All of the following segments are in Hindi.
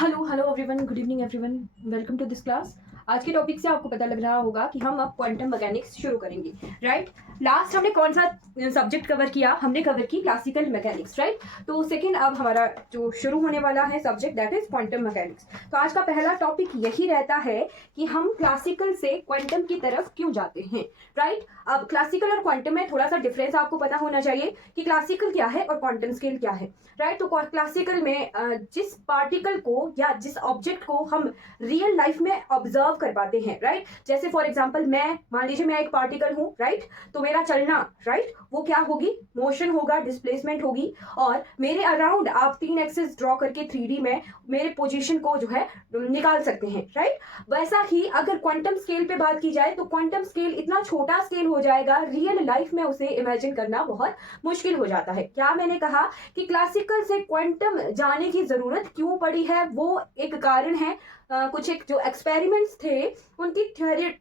Hello everyone, good evening everyone, welcome to this class. आज के टॉपिक से आपको पता लग रहा होगा कि हम अब क्वांटम मैकेनिक्स शुरू करेंगे, राइट। लास्ट हमने कौन सा सब्जेक्ट कवर किया? हमने कवर की क्लासिकल मैकेनिक्स, राइट। तो सेकंड अब हमारा जो शुरू होने वाला है subject that is quantum mechanics. तो आज का पहला टॉपिक यही रहता है कि हम क्लासिकल से क्वांटम की तरफ क्यों जाते हैं, राइट। अब क्लासिकल और क्वांटम में थोड़ा सा डिफरेंस आपको पता होना चाहिए कि क्लासिकल क्या है और क्वांटम स्केल क्या है, राइट। तो क्लासिकल में जिस पार्टिकल को या जिस ऑब्जेक्ट को हम रियल लाइफ में ऑब्जर्व कर पाते हैं, राइट। जैसे फॉर एग्जांपल मान लीजिए मैं एक पार्टिकल हूं, राइट। तो मेरा चलना, राइट, वो क्या होगी? मोशन होगा, डिस्प्लेसमेंट होगी। और मेरे अराउंड आप 3 एक्सिस ड्रॉ करके 3D में मेरे पोजीशन को जो है निकाल सकते हैं, राइट। वैसा ही अगर क्वांटम स्केल पे बात की जाए तो क्वांटम स्केल इतना छोटा स्केल हो जाएगा, रियल लाइफ में उसे इमेजिन करना बहुत मुश्किल हो जाता है। क्या मैंने कहा कि क्लासिकल से क्वांटम जाने की जरूरत क्यों पड़ी है? वो एक कारण है। कुछ एक जो एक्सपेरिमेंट्स थे उनकी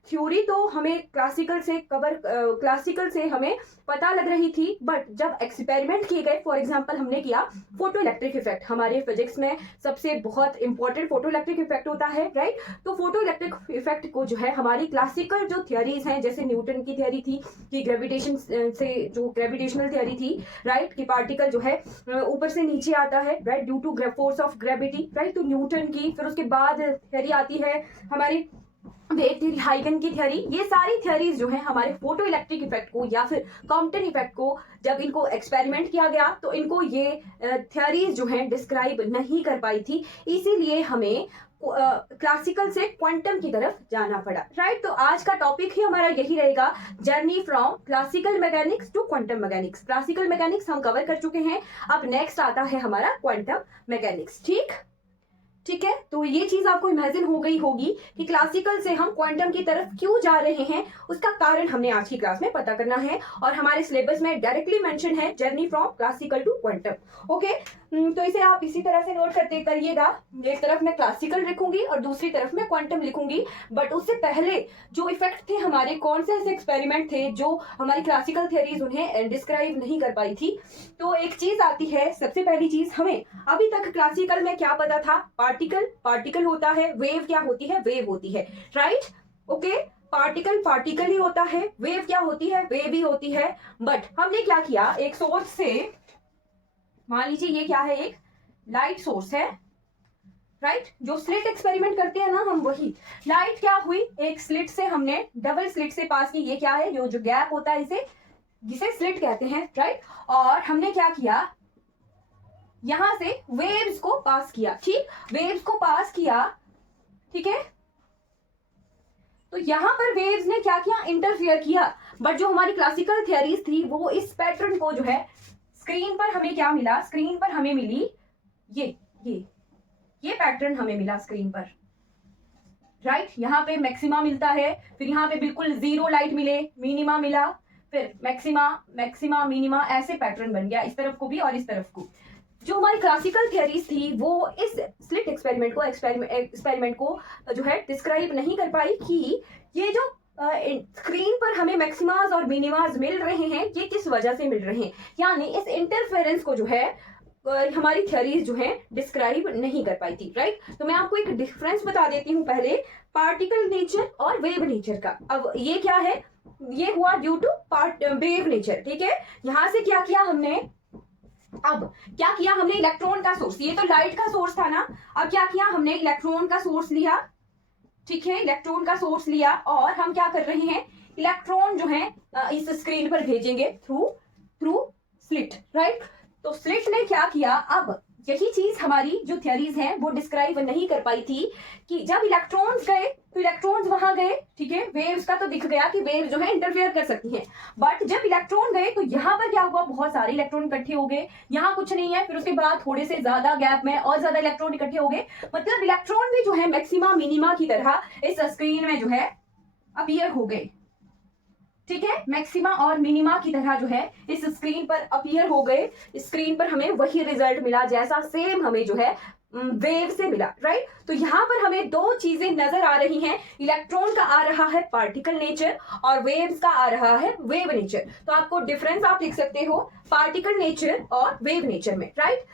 थ्योरी तो हमें क्लासिकल से हमें पता लग रही थी, बट जब एक्सपेरिमेंट किए गए, फॉर एग्जांपल हमने किया फोटो इलेक्ट्रिक इफेक्ट। हमारे फिजिक्स में सबसे बहुत इंपॉर्टेंट फोटो इलेक्ट्रिक इफेक्ट होता है, राइट। तो फोटो इलेक्ट्रिक इफेक्ट को जो है हमारी क्लासिकल जो थियरीज हैं, जैसे न्यूटन की थियरी थी कि ग्रेविटेशन से जो ग्रेविटेशनल थियरी थी, राइट, कि पार्टिकल जो है ऊपर से नीचे आता है, right, due to force of gravity, right. तो न्यूटन की, फिर उसके बाद थियरी आती है हमारी वेव थियरी, हाइगन की थियरी। ये सारी थियरीज जो है हमारे फोटो इलेक्ट्रिक इफेक्ट को या फिर कॉम्पटन इफेक्ट को जब इनको एक्सपेरिमेंट किया गया तो इनको ये थियरीज जो है डिस्क्राइब नहीं कर पाई थी, इसीलिए हमें क्लासिकल से क्वांटम की तरफ जाना पड़ा, राइट। तो आज का टॉपिक ही हमारा यही रहेगा, journey from classical mechanics to quantum mechanics. Classical mechanics हम कवर कर चुके हैं, अब नेक्स्ट आता है हमारा क्वांटम मैकेनिक्स, ठीक है। तो ये चीज आपको इमेजिन हो गई होगी कि क्लासिकल से हम क्वांटम की तरफ क्यों जा रहे हैं, उसका कारण हमने आज की क्लास में पता करना है। और हमारे सिलेबस में डायरेक्टली मेंशन है journey from classical to quantum, okay. तो इसे आप इसी तरह से नोट करते करिएगा, एक तरफ मैं क्लासिकल लिखूंगी और दूसरी तरफ मैं क्वांटम लिखूंगी। बट उससे पहले जो इफेक्ट थे हमारे, कौन से ऐसे एक्सपेरिमेंट थे जो हमारी क्लासिकल थियरीज उन्हें डिस्क्राइब नहीं कर पाई थी। तो एक चीज आती है, सबसे पहली चीज, हमें अभी तक क्लासिकल में क्या पता था? पार्टिकल होता है, वेव क्या होती है? वेव होती है, राइट, ओके। पार्टिकल ही होता है, वेव क्या होती है? वेव ही होती है। बट हमने क्या किया, एक सोर्स से, मान लीजिए ये क्या है, एक लाइट सोर्स है, राइट। जो स्लिट एक्सपेरिमेंट करते हैं ना हम, वही लाइट क्या हुई, एक स्लिट से हमने डबल स्लिट से पास की। ये क्या है? जो गैप होता है जिसे स्लिट कहते हैं, राइट। और हमने क्या किया, यहां से वेव्स को पास किया, ठीक, वेव्स को पास किया, ठीक है। तो यहां पर वेव्स ने क्या किया? इंटरफियर किया। बट जो हमारी क्लासिकल थियरीज थी वो इस पैटर्न को जो है, स्क्रीन पर हमें क्या मिला? स्क्रीन पर हमें मिली ये पैटर्न हमें मिला स्क्रीन पर, राइट। यहाँ पे मैक्सिमा मिलता है, फिर यहाँ पे बिल्कुल जीरो लाइट मिले, मिनिमा मिला, फिर मैक्सिमा मिनिमा, ऐसे पैटर्न बन गया, इस तरफ को भी और इस तरफ को। जो हमारी क्लासिकल थियरीज थी वो इस स्लिट एक्सपेरिमेंट को जो है डिस्क्राइब नहीं कर पाई कि ये जो स्क्रीन पर हमें मैक्सिमाज और मिनिमाज मिल रहे हैं, ये किस वजह से मिल रहे हैं। यानी इस इंटरफेरेंस को जो है हमारी थियरीज जो है डिस्क्राइब नहीं कर पाई थी, राइट। तो मैं आपको एक डिफरेंस बता देती हूँ पहले, पार्टिकल नेचर और वेव नेचर का। अब ये क्या है? ये हुआ ड्यू टू वेव नेचर, ठीक है। यहां से क्या किया हमने, अब क्या किया हमने, इलेक्ट्रॉन का सोर्स, ये तो लाइट का सोर्स था ना, अब क्या किया हमने, इलेक्ट्रॉन का सोर्स लिया, ठीक है, इलेक्ट्रॉन का सोर्स लिया। और हम क्या कर रहे हैं, इलेक्ट्रॉन जो है इस स्क्रीन पर भेजेंगे थ्रू स्लिट, राइट। तो स्लिट ने क्या किया, अब यही चीज हमारी जो थियरीज हैं वो डिस्क्राइब नहीं कर पाई थी कि जब इलेक्ट्रॉन्स गए तो इलेक्ट्रॉन्स वहां गए, ठीक है। वेव्स का तो दिख गया कि वेव जो है इंटरफेयर कर सकती हैं, बट जब इलेक्ट्रॉन गए तो यहाँ पर क्या हुआ, बहुत सारे इलेक्ट्रॉन इकट्ठे हो गए, यहाँ कुछ नहीं है, फिर उसके बाद थोड़े से ज्यादा गैप में और ज्यादा इलेक्ट्रॉन इकट्ठे हो गए। मतलब इलेक्ट्रॉन भी जो है मैक्सिमा मिनिमा की तरह इस स्क्रीन में जो है अपीयर हो गए, ठीक है। मैक्सिमा और मिनिमा की तरह जो है इस स्क्रीन पर अपीयर हो गए। स्क्रीन पर हमें वही रिजल्ट मिला जैसा सेम हमें जो है वेव से मिला, राइट। तो यहाँ पर हमें दो चीजें नजर आ रही हैं, इलेक्ट्रॉन का आ रहा है पार्टिकल नेचर और वेव्स का आ रहा है वेव नेचर। तो आपको डिफरेंस आप लिख सकते हो पार्टिकल नेचर और वेव नेचर में, राइट।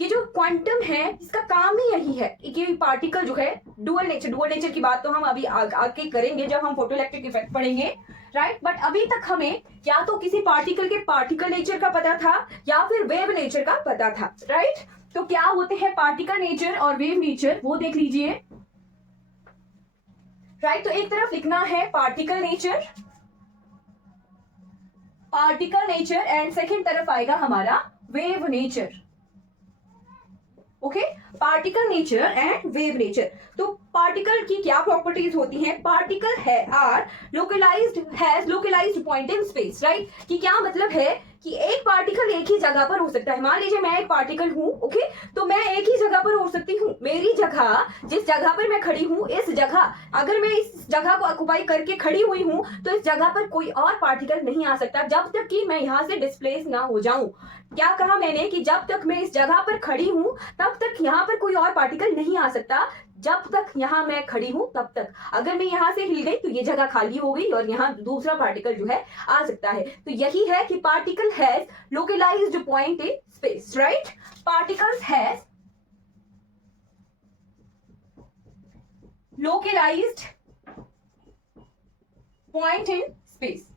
ये जो क्वांटम है इसका काम ही यही है कि पार्टिकल जो है डुअल नेचर की बात तो हम अभी आगे करेंगे जब हम फोटोइलेक्ट्रिक इफेक्ट पढ़ेंगे, राइट। बट अभी तक हमें या तो किसी पार्टिकल के पार्टिकल नेचर का पता था या फिर वेव नेचर का पता था, राइट। तो क्या होते हैं पार्टिकल नेचर और वेव नेचर, वो देख लीजिए, राइट। तो एक तरफ लिखना है पार्टिकल नेचर एंड सेकंड तरफ आएगा हमारा wave nature. Okay, particle nature and wave nature. तो पार्टिकल की क्या प्रॉपर्टीज होती हैं? पार्टिकल है are localized point in space, right. कि क्या मतलब है कि एक पार्टिकल एक ही जगह पर हो सकता है। मान लीजिए मैं एक पार्टिकल हूं, ओके, तो मैं एक ही जगह पर हो सकती हूँ। मेरी जगह, जिस जगह पर मैं खड़ी हूँ, इस जगह, अगर मैं इस जगह को ऑक्युपाई करके खड़ी हुई हूँ तो इस जगह पर कोई और पार्टिकल नहीं आ सकता जब तक कि मैं यहाँ से डिस्प्लेस ना हो जाऊं। क्या कहा मैंने? कि जब तक मैं इस जगह पर खड़ी हूं तब तक यहाँ पर कोई और पार्टिकल नहीं आ सकता। जब तक यहाँ मैं खड़ी हूं तब तक, अगर मैं यहाँ से हिल गई तो ये जगह खाली हो गई और यहाँ दूसरा पार्टिकल जो है आ सकता है। तो यही है कि particle has localized point in space, right. Particles has localized point in space,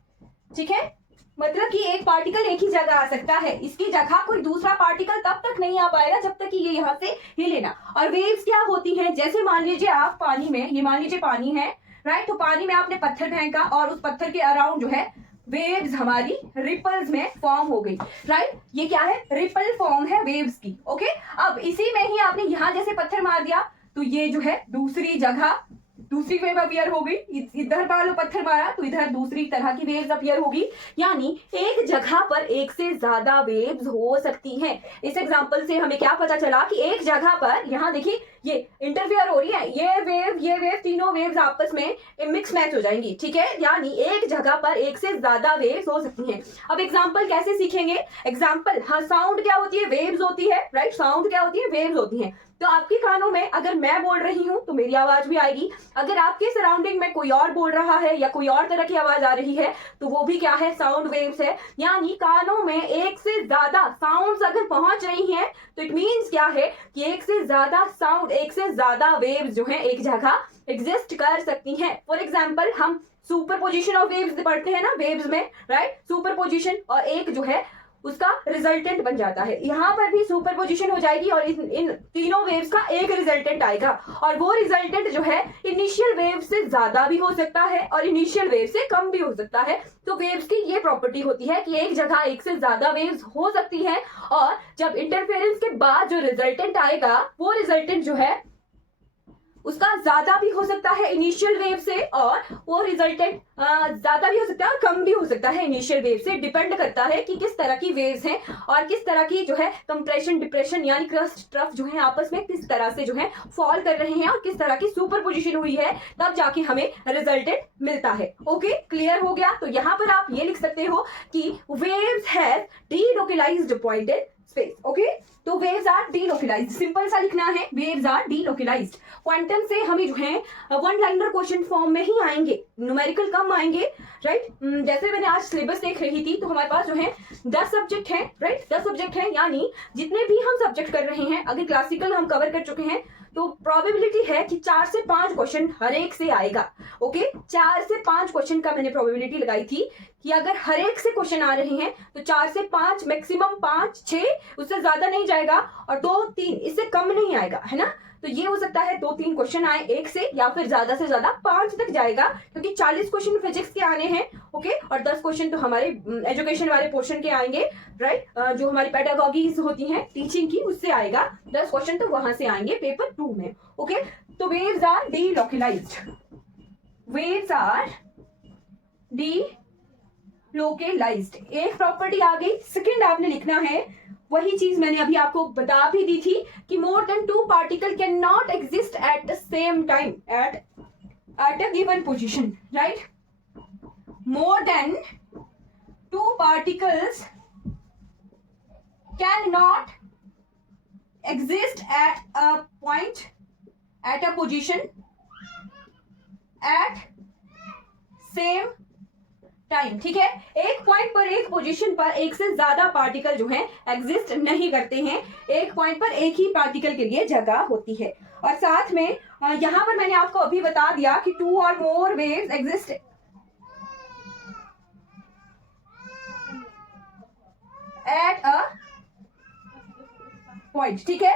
ठीक है। मतलब कि एक पार्टिकल एक ही जगह आ सकता है, इसकी जगह कोई दूसरा पार्टिकल तब तक नहीं आ पाएगा जब तक कि ये यहाँ से हिले ना। और वेव्स क्या होती हैं? जैसे मान लीजिए आप पानी में, ये मान लीजिए पानी है, राइट। तो पानी में आपने पत्थर फेंका और उस पत्थर के अराउंड जो है वेव्स हमारी रिपल्स में फॉर्म हो गई, राइट। ये क्या है? रिपल फॉर्म है वेव्स की, ओके। अब इसी में ही आपने यहाँ जैसे पत्थर मार दिया तो ये जो है दूसरी वेव अपीयर हो गई। इधर वाला पत्थर मारा तो इधर दूसरी तरह की वेव्स अपीयर होगी। यानी एक जगह पर एक से ज्यादा वेव्स हो सकती हैं। इस एग्जांपल से हमें क्या पता चला कि एक जगह पर, यहाँ देखिए ये इंटरफेयर हो रही है, ये वेव तीनों वेव्स आपस में मिक्स मैच हो जाएंगी, ठीक है। यानी एक जगह पर एक से ज्यादा वेव्स हो सकती हैं। अब एग्जांपल कैसे सीखेंगे? एग्जांपल, हाँ, साउंड क्या होती है? वेव्स होती है, राइट। साउंड क्या होती है? वेव्स होती है। तो आपके कानों में अगर मैं बोल रही हूं तो मेरी आवाज भी आएगी। अगर आपके सराउंडिंग में कोई और बोल रहा है या कोई और तरह की आवाज आ रही है तो वो भी क्या है? साउंड वेव्स है। यानी कानों में एक से ज्यादा साउंड्स अगर पहुंच रही हैं तो इट मींस क्या है कि एक से ज्यादा साउंड, एक से ज्यादा वेव्स जो है एक जगह एग्जिस्ट कर सकती हैं। फॉर एग्जाम्पल, हम सुपर पोजिशन ऑफ वेव्स पढ़ते हैं ना वेव्स में, राइट। सुपर पोजिशन, और एक जो है उसका रिजल्टेंट बन जाता है। यहाँ पर भी सुपर पोजिशन हो जाएगी और इन तीनों वेव्स का एक रिजल्टेंट आएगा और वो रिजल्टेंट जो है इनिशियल वेव से ज्यादा भी हो सकता है और इनिशियल वेव से कम भी हो सकता है। तो वेव्स की ये प्रॉपर्टी होती है कि एक जगह एक से ज्यादा वेव्स हो सकती है और जब इंटरफेरेंस के बाद जो रिजल्टेंट आएगा वो रिजल्टेंट जो है उसका ज्यादा भी हो सकता है इनिशियल वेव से और वो रिजल्टेंट ज्यादा भी हो सकता है और कम भी हो सकता है इनिशियल वेव से। डिपेंड करता है कि किस तरह की वेव्स हैं और किस तरह की जो है कंप्रेशन डिप्रेशन यानी क्रस्ट ट्रफ जो है आपस में किस तरह से जो है फॉल कर रहे हैं और किस तरह की सुपर पोजिशन हुई है, तब जाके हमें रिजल्टेंट मिलता है। ओके, क्लियर हो गया? तो यहाँ पर आप ये लिख सकते हो कि waves have delocalised point in space. Okay, तो वेव्स आर डीलोकलाइज्ड, सिंपल सा लिखना है, वेव्स आर डीलोकलाइज्ड। क्वांटम से हमें जो है वन लाइनर क्वेश्चन फॉर्म में ही आएंगे, न्यूमेरिकल कम आएंगे, राइट। जैसे मैंने आज सिलेबस देख रही थी तो हमारे पास जो है 10 सब्जेक्ट हैं, राइट। 10 सब्जेक्ट हैं, यानी जितने भी हम सब्जेक्ट कर रहे हैं, अगर क्लासिकल हम कवर कर चुके हैं तो प्रोबेबिलिटी है कि 4 से 5 क्वेश्चन हर एक से आएगा। ओके, 4 से 5 क्वेश्चन का मैंने प्रोबेबिलिटी लगाई थी कि अगर हर एक से क्वेश्चन आ रहे हैं तो 4 से 5, मैक्सिमम 5, 6, उससे ज्यादा नहीं जाएगा और 2, 3 इससे कम नहीं आएगा, है ना। तो ये हो सकता है 2-3 क्वेश्चन आए एक से, या फिर ज्यादा से ज्यादा 5 तक जाएगा, क्योंकि 40 क्वेश्चन फिजिक्स के आने हैं, ओके। और 10 क्वेश्चन तो हमारे एजुकेशन वाले पोर्शन के आएंगे, राइट। जो हमारी पेडागॉगीज होती हैं टीचिंग की, उससे आएगा 10 क्वेश्चन, तो वहां से आएंगे पेपर 2 में। ओके, तो waves are delocalized, waves are delocalized, एक प्रॉपर्टी आ गई। सेकंड आपने लिखना है, वही चीज मैंने अभी आपको बता भी दी थी कि more than 2 particle can not exist at the same time at a given position, right. More than 2 particles can not exist at a point at a position at same time, ठीक है। एक पॉइंट पर एक पोजीशन पर एक से ज्यादा पार्टिकल जो है एग्जिस्ट नहीं करते हैं, एक पॉइंट पर एक ही पार्टिकल के लिए जगह होती है। और साथ में यहाँ पर मैंने आपको अभी बता दिया कि 2 और more waves exist at a point, ठीक है।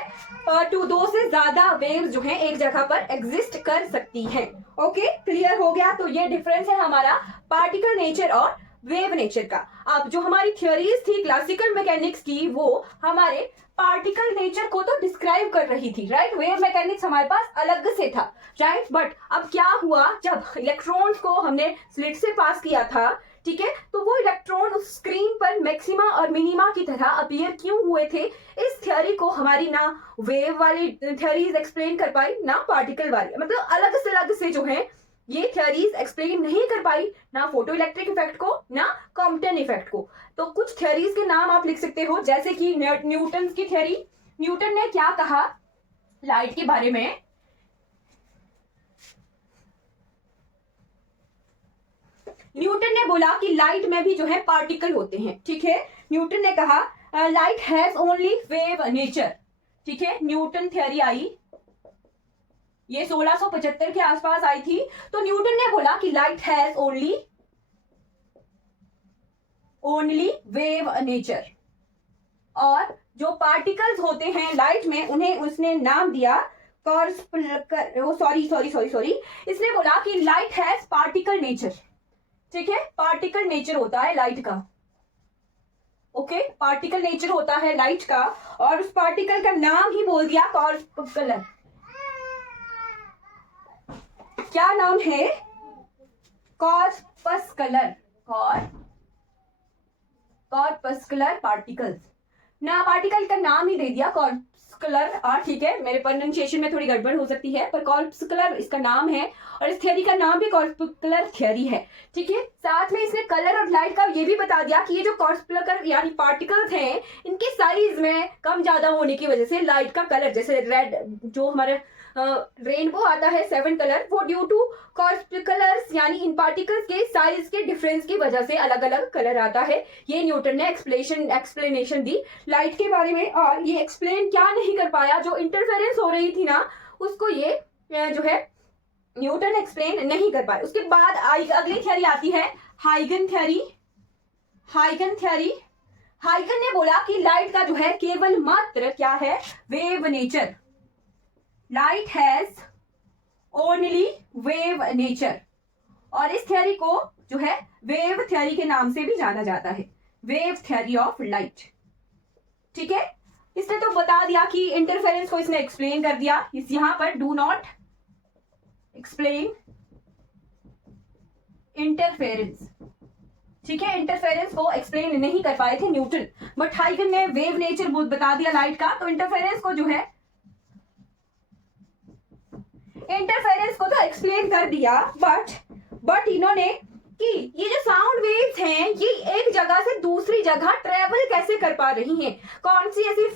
2 से ज्यादा वेव्स जो है एक जगह पर एग्जिस्ट कर सकती है। ओके, क्लियर हो गया। तो ये डिफरेंस है हमारा पार्टिकल नेचर और वेव नेचर का। अब जो हमारी थ्योरीज थी क्लासिकल मैकेनिक्स की, वो हमारे पार्टिकल नेचर को तो डिस्क्राइब कर रही थी, राइट। वेव मैकेनिक्स हमारे पास अलग से था, राइट। बट अब क्या हुआ, जब इलेक्ट्रॉन्स को हमने स्लिट से पास किया था, ठीक है, तो वो इलेक्ट्रॉन उस स्क्रीन पर मैक्सिमा और मिनिमा की तरह अपीयर क्यों हुए थे, इस थ्योरी को हमारी ना वेव वाली थ्योरीज एक्सप्लेन कर पाई, ना पार्टिकल वाली, मतलब अलग से जो है ये थ्योरीज एक्सप्लेन नहीं कर पाई, ना फोटो इलेक्ट्रिक इफेक्ट को, ना कॉम्पटन इफेक्ट को। तो कुछ थ्योरीज के नाम आप लिख सकते हो, जैसे कि न्यूटन की थ्योरी। न्यूटन ने क्या कहा लाइट के बारे में, न्यूटन ने बोला कि लाइट में भी जो है पार्टिकल होते हैं, ठीक है। न्यूटन ने कहा light has only wave nature, ठीक है। न्यूटन थ्योरी आई, ये 1675 के आसपास आई थी। तो न्यूटन ने बोला कि light has only wave nature, और जो पार्टिकल्स होते हैं लाइट में, उन्हें उसने नाम दिया सॉरी, इसने बोला कि लाइट हैज पार्टिकल नेचर, ठीक है। पार्टिकल नेचर होता है लाइट का, ओके, पार्टिकल नेचर होता है लाइट का, और उस पार्टिकल का नाम ही बोल दिया कॉर्पस्कुलर। क्या नाम है, कॉर्पस्कुलर, कॉर्पस्कुलर पार्टिकल्स ना, पार्टिकल का नाम ही दे दिया कॉर्पस्कुलर। ठीक है, मेरे प्रोनाउंसिएशन में थोड़ी गड़बड़ हो सकती है, पर कॉर्पस्कुलर इसका नाम है, और इस थ्योरी का नाम भी कॉर्पस्कुलर थ्योरी है, ठीक है। साथ में इसने कलर और लाइट का ये भी बता दिया कि ये जो कॉर्पस्कुलर यानी पार्टिकल्स हैं, इनके साइज में कम ज्यादा होने की वजह से लाइट का कलर, जैसे रेड जो हमारे रेनबो आता है 7 कलर, वो ड्यू टू कॉर्पस्कुलर्स यानी इन पार्टिकल्स के साइज के डिफरेंस की वजह से अलग अलग कलर आता है। ये न्यूटन ने एक्सप्लेनेशन दी लाइट के बारे में, और ये एक्सप्लेन क्या नहीं कर पाया, जो इंटरफेरेंस हो रही थी ना, उसको ये जो है न्यूटन एक्सप्लेन नहीं कर पाए। उसके बाद अगली थ्योरी आती है हाइगन थ्योरी। हाइगन ने बोला कि लाइट का जो है केवल मात्र क्या है, wave nature, light has only wave nature, और इस थ्योरी को जो है वेव थ्योरी के नाम से भी जाना जाता है, वेव थ्योरी ऑफ लाइट, ठीक है। इसने तो बता दिया कि इंटरफेरेंस को इसने एक्सप्लेन कर दिया, इस यहां पर डू नॉट एक्सप्लेन इंटरफेरेंस, ठीक है। इंटरफेरेंस को एक्सप्लेन नहीं कर पाए थे न्यूटन, बट हाइगन ने वेव नेचर बता दिया लाइट का, तो इंटरफेरेंस को जो है इंटरफेरेंस को तो एक्सप्लेन कर दिया, बट इन्होंने कि ये जो साउंड वेव्स हैं, ये एक जगह से दूसरी जगह ट्रेवल कैसे कर पा रही हैं, कौन सी ऐसी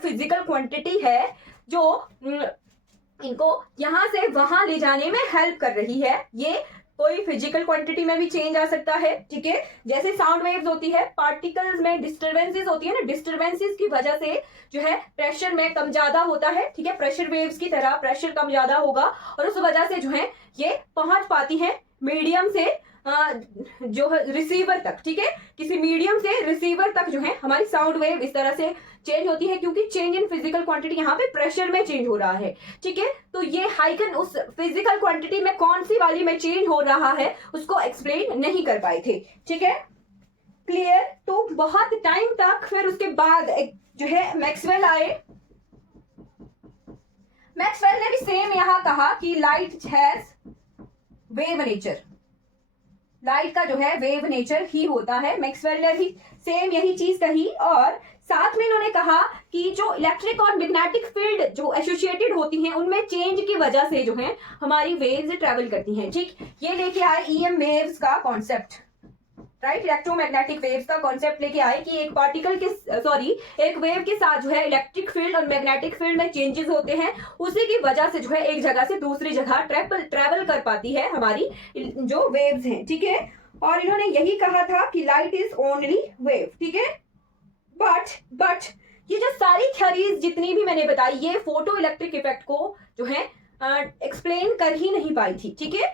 फिजिकल क्वांटिटी है जो इनको यहां से वहां ले जाने में हेल्प कर रही है। ये कोई फिजिकल क्वांटिटी में भी चेंज आ सकता है, ठीक है। जैसे साउंड वेव्स होती है, पार्टिकल्स में डिस्टरबेंसेस होती है ना, डिस्टरबेंसेस की वजह से जो है प्रेशर में कम ज्यादा होता है, ठीक है। प्रेशर वेव्स की तरह प्रेशर कम ज्यादा होगा, और उस वजह से जो है ये पहुंच पाती है मीडियम से जो है रिसीवर तक, ठीक है। किसी मीडियम से रिसीवर तक जो है हमारी साउंड वेव इस तरह से चेंज होती है, क्योंकि चेंज इन फिजिकल क्वांटिटी यहाँ पे प्रेशर में चेंज हो रहा है, ठीक है। तो ये हाइगन उस फिजिकल क्वांटिटी में कौन सी वाली में चेंज हो रहा है उसको एक्सप्लेन नहीं कर पाए थे, ठीक है, क्लियर। तो बहुत टाइम तक फिर उसके बाद जो है मैक्सवेल आए। मैक्सवेल ने भी सेम यहाँ कहा कि light has wave nature, light का जो है वेव नेचर ही होता है। मैक्सवेल ने भी सेम यही चीज कही, और साथ में इन्होंने कहा कि जो इलेक्ट्रिक और मैग्नेटिक फील्ड जो एसोसिएटेड होती हैं, उनमें चेंज की वजह से जो है हमारी वेव्स ट्रेवल करती हैं, ठीक। ये लेके आए ईएम वेव्स का कॉन्सेप्ट, राइट, इलेक्ट्रोमैग्नेटिक वेव्स का कॉन्सेप्ट लेके आए कि एक पार्टिकल के एक वेव के साथ जो है इलेक्ट्रिक फील्ड और मैग्नेटिक फील्ड में चेंजेस होते हैं, उसी की वजह से जो है एक जगह से दूसरी जगह ट्रेवल कर पाती है हमारी जो वेव्स हैं, ठीक है। और इन्होंने यही कहा था कि लाइट इज ओनली वेव, ठीक है। बट ये जो सारी थ्योरीज जितनी भी मैंने बताई ये फोटो इलेक्ट्रिक इफेक्ट को जो है एक्सप्लेन कर ही नहीं पाई थी, ठीक है,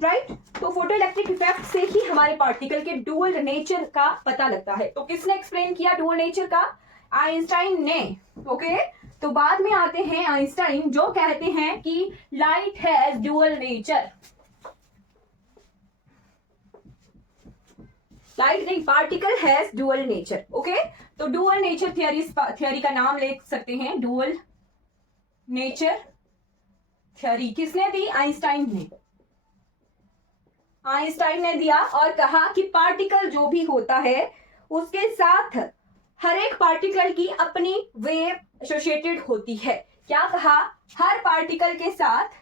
राइट। तो फोटो इलेक्ट्रिक इफेक्ट से ही हमारे पार्टिकल के डुअल नेचर का पता लगता है। तो किसने एक्सप्लेन किया डुअल नेचर का? आइंस्टाइन ने, ओके। तो बाद में आते हैं आइंस्टाइन जो कहते हैं कि light has dual nature, light नहीं, particle has dual nature, okay. तो डुअल नेचर थ्योरी का नाम ले सकते हैं, डुअल नेचर थ्योरी किसने दी? आइंस्टाइन ने, आइंस्टाइन ने दिया और कहा कि पार्टिकल जो भी होता है उसके साथ हर एक पार्टिकल की अपनी वेव एसोसिएटेड होती है। क्या कहा? हर पार्टिकल के साथ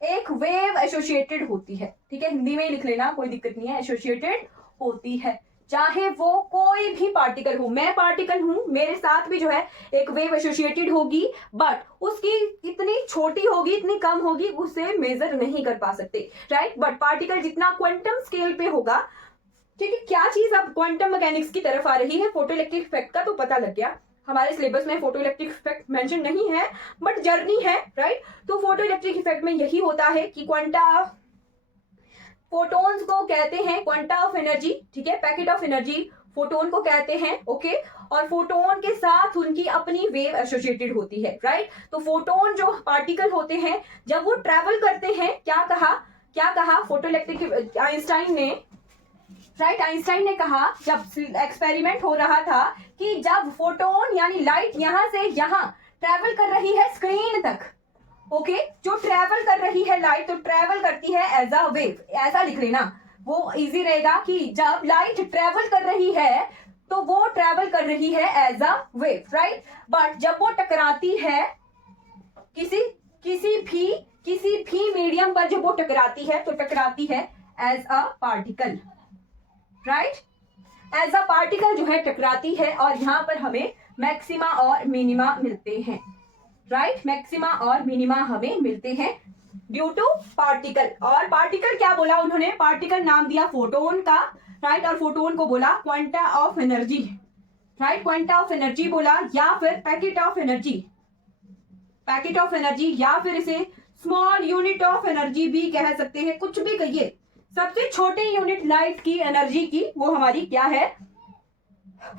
एक वेव एसोसिएटेड होती है, ठीक है, हिंदी में ही लिख लेना, कोई दिक्कत नहीं है, एसोसिएटेड होती है, चाहे वो कोई भी पार्टिकल हो। मैं पार्टिकल हूं, मेरे साथ भी जो है एक वेव एसोसिएटेड होगी, बट उसकी इतनी छोटी होगी, इतनी कम होगी, उसे मेजर नहीं कर पा सकते, राइट। बट पार्टिकल जितना क्वांटम स्केल पे होगा, ठीक है। क्या चीज अब क्वांटम मैकेनिक्स की तरफ आ रही है, फोटो इलेक्ट्रिक इफेक्ट का तो पता लग गया। हमारे सिलेबस में फोटो इलेक्ट्रिक इफेक्ट मेंशन नहीं है, बट जर्नी है, राइट। तो फोटो इलेक्ट्रिक इफेक्ट में यही होता है कि क्वांटा, फोटोन्स को कहते हैं क्वांटा ऑफ एनर्जी, ठीक है, पैकेट ऑफ एनर्जी फोटोन को कहते हैं, ओके। और फोटोन के साथ उनकी अपनी वेव एसोसिएटेड होती है, राइट। तो फोटोन जो पार्टिकल होते हैं जब वो ट्रेवल करते हैं, क्या कहा फोटो इलेक्ट्रिक आइंस्टाइन ने, राइट, आइंस्टाइन ने कहा जब एक्सपेरिमेंट हो रहा था कि जब फोटोन यानी लाइट यहां से यहां ट्रेवल कर रही है स्क्रीन तक, ओके, जो ट्रेवल कर रही है लाइट, तो ट्रेवल करती है एज अ वेव, ऐसा लिख लेना, वो इजी रहेगा कि जब लाइट ट्रेवल कर रही है तो वो ट्रेवल कर रही है as a wave, right. But जब वो टकराती है किसी भी मीडियम पर, जब वो टकराती है तो टकराती है as a particle, right, as a particle जो है टकराती है। और यहां पर हमें मैक्सिमा और मिनिमा मिलते हैं, राइट, मैक्सिमा और मिनिमा हमें मिलते हैं ड्यू टू पार्टिकल। और पार्टिकल क्या बोला उन्होंने? पार्टिकल नाम दिया फोटोन का, राइट, और फोटोन को बोला quanta of energy, right, quanta of energy बोला, या फिर packet of energy, packet of energy, या फिर इसे स्मॉल यूनिट ऑफ एनर्जी भी कह सकते हैं, कुछ भी कहिए। सबसे छोटी यूनिट लाइट की एनर्जी की वो हमारी क्या है?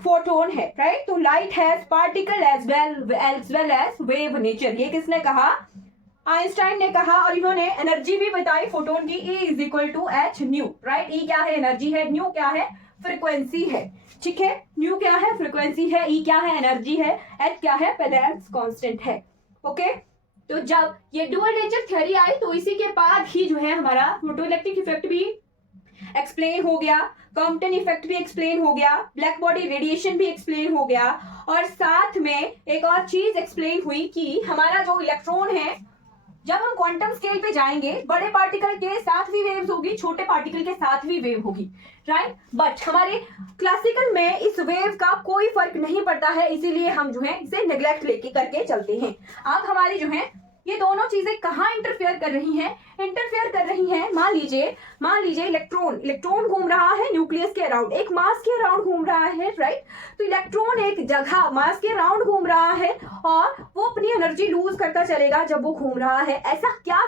फोटोन है, राइट। तो light has particle as well as wave nature, ये किसने कहा? आइंस्टाइन ने कहा। और इन्होंने एनर्जी भी बताई फोटोन की, E is equal to h nu, right. E क्या है? एनर्जी है, न्यू क्या है? फ्रीक्वेंसी है, ठीक है। न्यू क्या है? फ्रीक्वेंसी है, E क्या है? एनर्जी है, H क्या है? पेलेंस कांस्टेंट है, ओके। तो जब ये डुअल नेचर थ्योरी आई तो इसी के बाद ही जो है हमारा फोटो इलेक्ट्रिक इफेक्ट भी एक्सप्लेन हो गया, कॉम्पटन इफेक्ट भी एक्सप्लेन हो गया, ब्लैक बॉडी रेडिएशन भी एक्सप्लेन हो गया, और साथ में एक और चीज एक्सप्लेन हुई कि हमारा जो इलेक्ट्रॉन है, जब हम क्वांटम स्केल पे जाएंगे, बड़े पार्टिकल के साथ भी वेव्स होगी, छोटे पार्टिकल के साथ भी वेव होगी, राइट। बट हमारे क्लासिकल में इस वेव का कोई फर्क नहीं पड़ता है, इसीलिए हम जो है इसे नेग्लेक्ट लेके करके चलते हैं। अब हमारी जो है ये दोनों चीजें कहाँ इंटरफेयर कर रही हैं? इंटरफेयर कर रही हैं, मान लीजिए इलेक्ट्रॉन घूम रहा है न्यूक्लियस के अराउंड, एक मास के अराउंड घूम रहा है, राइट। तो इलेक्ट्रॉन एक जगह मास के अराउंड घूम रहा है और वो अपनी एनर्जी लूज करता चलेगा जब वो घूम रहा है। ऐसा क्या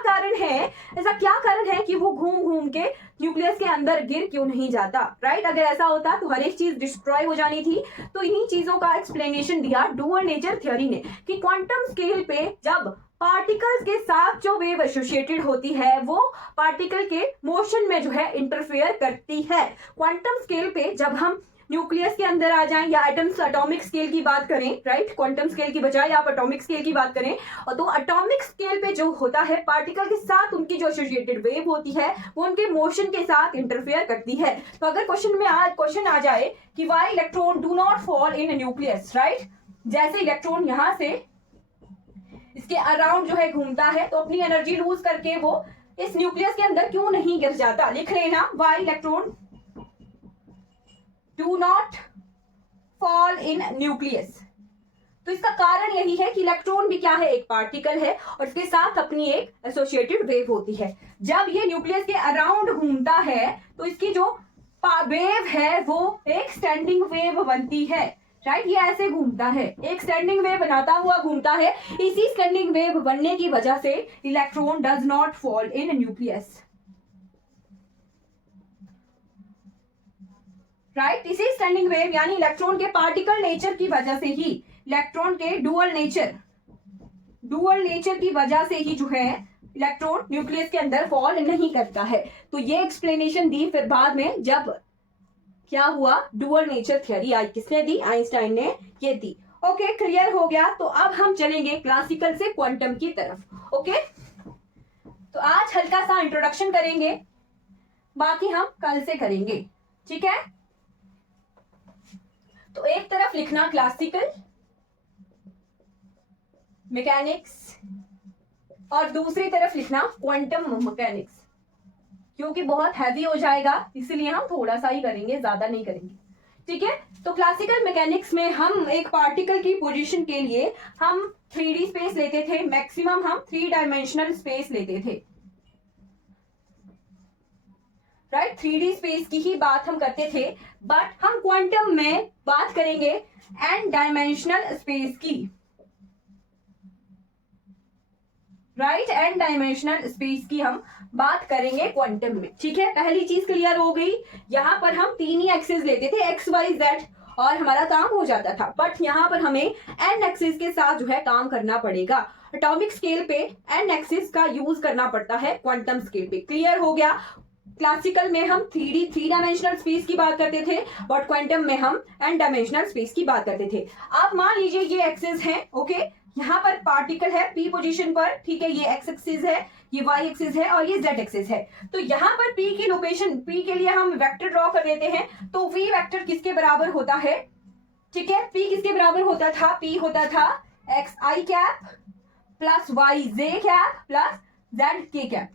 कारण है कि वो घूम घूम के न्यूक्लियस के अंदर गिर क्यों नहीं जाता, राइट। अगर ऐसा होता तो हर एक चीज डिस्ट्रॉय हो जानी थी। तो इन्हीं चीजों का एक्सप्लेनेशन दिया डुअल नेचर थ्योरी ने कि क्वांटम स्केल पे जब पार्टिकल्स के साथ जो वेव एसोसिएटेड होती है वो पार्टिकल के मोशन में जो है इंटरफेयर करती है। क्वांटम स्केल पे जब हम न्यूक्लियस के अंदर आ जाएं या एटम्स एटॉमिक स्केल की बात करें, राइट, क्वांटम स्केल की बजाय आप एटॉमिक स्केल की बात करें, और तो एटॉमिक स्केल पे जो होता है पार्टिकल के साथ उनकी जो एसोसिएटेड वेव होती है वो उनके मोशन के साथ इंटरफेयर करती है। तो अगर क्वेश्चन आ जाए कि why electron do not fall in nucleus, right, जैसे इलेक्ट्रॉन यहां से इसके अराउंड जो है घूमता है तो अपनी एनर्जी लूज करके वो इस न्यूक्लियस के अंदर क्यों नहीं गिर जाता, लिख लेना, why electron do not fall in nucleus. तो इसका कारण यही है कि इलेक्ट्रॉन भी क्या है, एक पार्टिकल है और इसके साथ अपनी एक एसोसिएटेड वेव होती है। जब ये न्यूक्लियस के अराउंड घूमता है तो इसकी जो वेव है वो एक स्टैंडिंग वेव बनती है, राइट। ये ऐसे घूमता है, एक स्टैंडिंग वेव बनाता हुआ घूमता है। इसी स्टैंडिंग वेव बनने की वजह से electron does not fall in nucleus, right. इसी स्टैंडिंग वेव यानी इलेक्ट्रॉन के पार्टिकल नेचर की वजह से ही, इलेक्ट्रॉन के डुअल नेचर की वजह से ही जो है इलेक्ट्रॉन न्यूक्लियस के अंदर फॉल नहीं करता है। तो ये एक्सप्लेनेशन दी फिर बाद में, जब क्या हुआ, डुअल नेचर थ्योरी आई, किसने दी, आइंस्टाइन ने ये दी। ओके, क्लियर हो गया। तो अब हम चलेंगे क्लासिकल से क्वांटम की तरफ। ओके, तो आज हल्का सा इंट्रोडक्शन करेंगे, बाकी हम कल से करेंगे, ठीक है। तो एक तरफ लिखना क्लासिकल मैकेनिक्स और दूसरी तरफ लिखना क्वांटम मैकेनिक्स, क्योंकि बहुत हैवी हो जाएगा इसलिए हम थोड़ा सा ही करेंगे, ज्यादा नहीं करेंगे, ठीक है। तो क्लासिकल मैकेनिक्स में हम एक पार्टिकल की पोजीशन के लिए हम 3D स्पेस लेते थे, मैक्सिमम हम 3 डायमेंशनल स्पेस लेते थे, राइट। 3D स्पेस की ही बात हम करते थे, बट हम क्वांटम में बात करेंगे n डायमेंशनल स्पेस की, राइट। n डायमेंशनल स्पेस की हम बात करेंगे क्वांटम में, ठीक है। पहली चीज क्लियर हो गई। यहां पर हम 3 ही एक्सिस लेते थे, x y z, और हमारा काम हो जाता था। बट यहां पर हमें n एक्सिस के साथ जो है काम करना पड़ेगा। एटॉमिक स्केल पे n एक्सिस का यूज करना पड़ता है, क्वांटम स्केल पे। क्लियर हो गया। क्लासिकल में हम 3 डायमेंशनल स्पेस की बात करते थे, बट क्वांटम में हम n डायमेंशनल स्पेस की बात करते थे। आप मान लीजिए ये एक्सिस है, ओके। यहाँ पर पार्टिकल है p पोजीशन पर, ठीक है। ये x एक्सिस है, ये y एक्सिस है और ये z एक्सिस है। तो यहाँ पर p की लोकेशन, p के लिए हम वेक्टर ड्रॉ कर देते हैं। तो v वेक्टर किसके बराबर होता है, ठीक है। p किसके बराबर होता था, p होता था xi cap plus yj cap plus zk cap,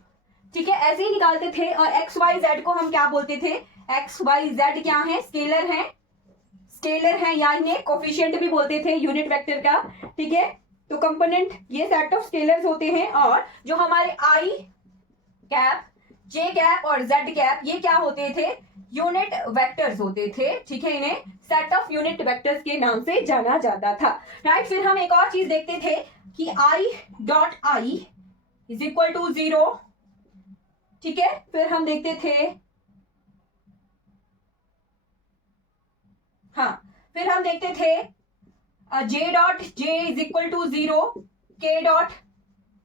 ठीक है। ऐसे ही निकालते थे। और एक्स वाई जेड को हम क्या बोलते थे, एक्स वाई जेड क्या है, स्केलर है, यानी कोफिशिएंट भी बोलते थे यूनिट वेक्टर का, ठीक है। तो कंपोनेंट ये सेट ऑफ स्केलर्स होते हैं। और जो हमारे आई कैप, जे कैप और जेड कैप, ये क्या होते थे, यूनिट वेक्टर्स होते थे, ठीक है। इन्हें सेट ऑफ यूनिट वेक्टर्स के नाम से जाना जाता था, राइट। फिर हम एक और चीज देखते थे कि i dot i is equal to 0, ठीक है। फिर हम देखते थे, हाँ, फिर हम देखते थे j dot j is equal to 0, k dot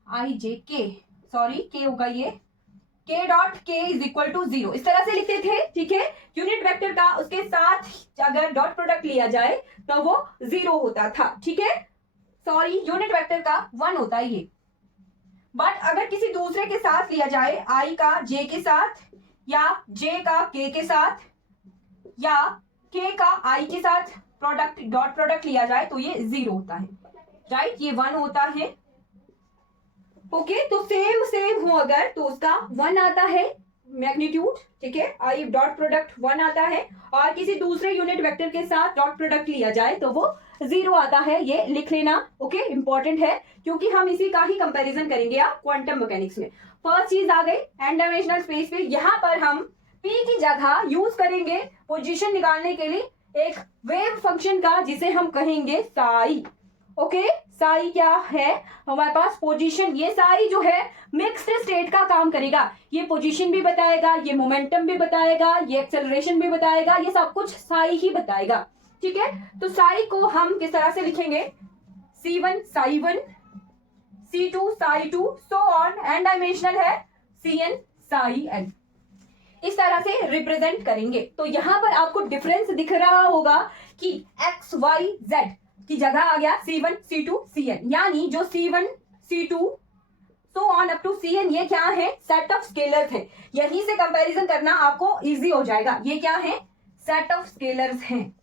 I J K, sorry k होगा ये, k dot k is equal to 0, इस तरह से लिखते थे, ठीक है। यूनिट वेक्टर का उसके साथ अगर डॉट प्रोडक्ट लिया जाए तो वो 0 होता था, ठीक है। सॉरी, यूनिट वेक्टर का 1 होता है ये। बट अगर किसी दूसरे के साथ लिया जाए, i का j के साथ, या j का k के साथ, या k का i के साथ प्रोडक्ट, डॉट प्रोडक्ट लिया जाए तो ये 0 होता है, राइट। ये 1 होता है, ओके। तो सेम हो अगर तो उसका 1 आता है मैग्नीट्यूड, ठीक है। i डॉट प्रोडक्ट 1 आता है, और किसी दूसरे यूनिट वेक्टर के साथ डॉट प्रोडक्ट लिया जाए तो वो 0 आता है। ये लिख लेना, ओके। इंपॉर्टेंट है क्योंकि हम इसी का ही कंपैरिजन करेंगे आप क्वांटम मैकेनिक्स में। फर्स्ट चीज आ गई n डायमेंशनल स्पेस पे। यहाँ पर हम p की जगह यूज करेंगे पोजीशन निकालने के लिए एक वेव फंक्शन का, जिसे हम कहेंगे साई, ओके। साई क्या है हमारे पास, पोजीशन। ये साई जो है मिक्स्ड स्टेट का काम करेगा, ये पोजीशन भी बताएगा, ये मोमेंटम भी बताएगा, ये एक्सेलरेशन भी बताएगा, ये सब कुछ साई ही बताएगा, ठीक है। तो साई को हम किस तरह से लिखेंगे, C1 psi 1, C2 psi 2, so on. n dimensional है, Cn साई n, इस तरह से रिप्रेजेंट करेंगे। तो यहां पर आपको डिफरेंस दिख रहा होगा कि x y z की जगह आ गया C1 C2 Cn, यानी जो C1 C2 so on up to Cn, ये क्या है, सेट ऑफ स्केलर्स है। यहीं से कंपैरिजन करना आपको इजी हो जाएगा। ये क्या है, सेट ऑफ स्केलर्स हैं,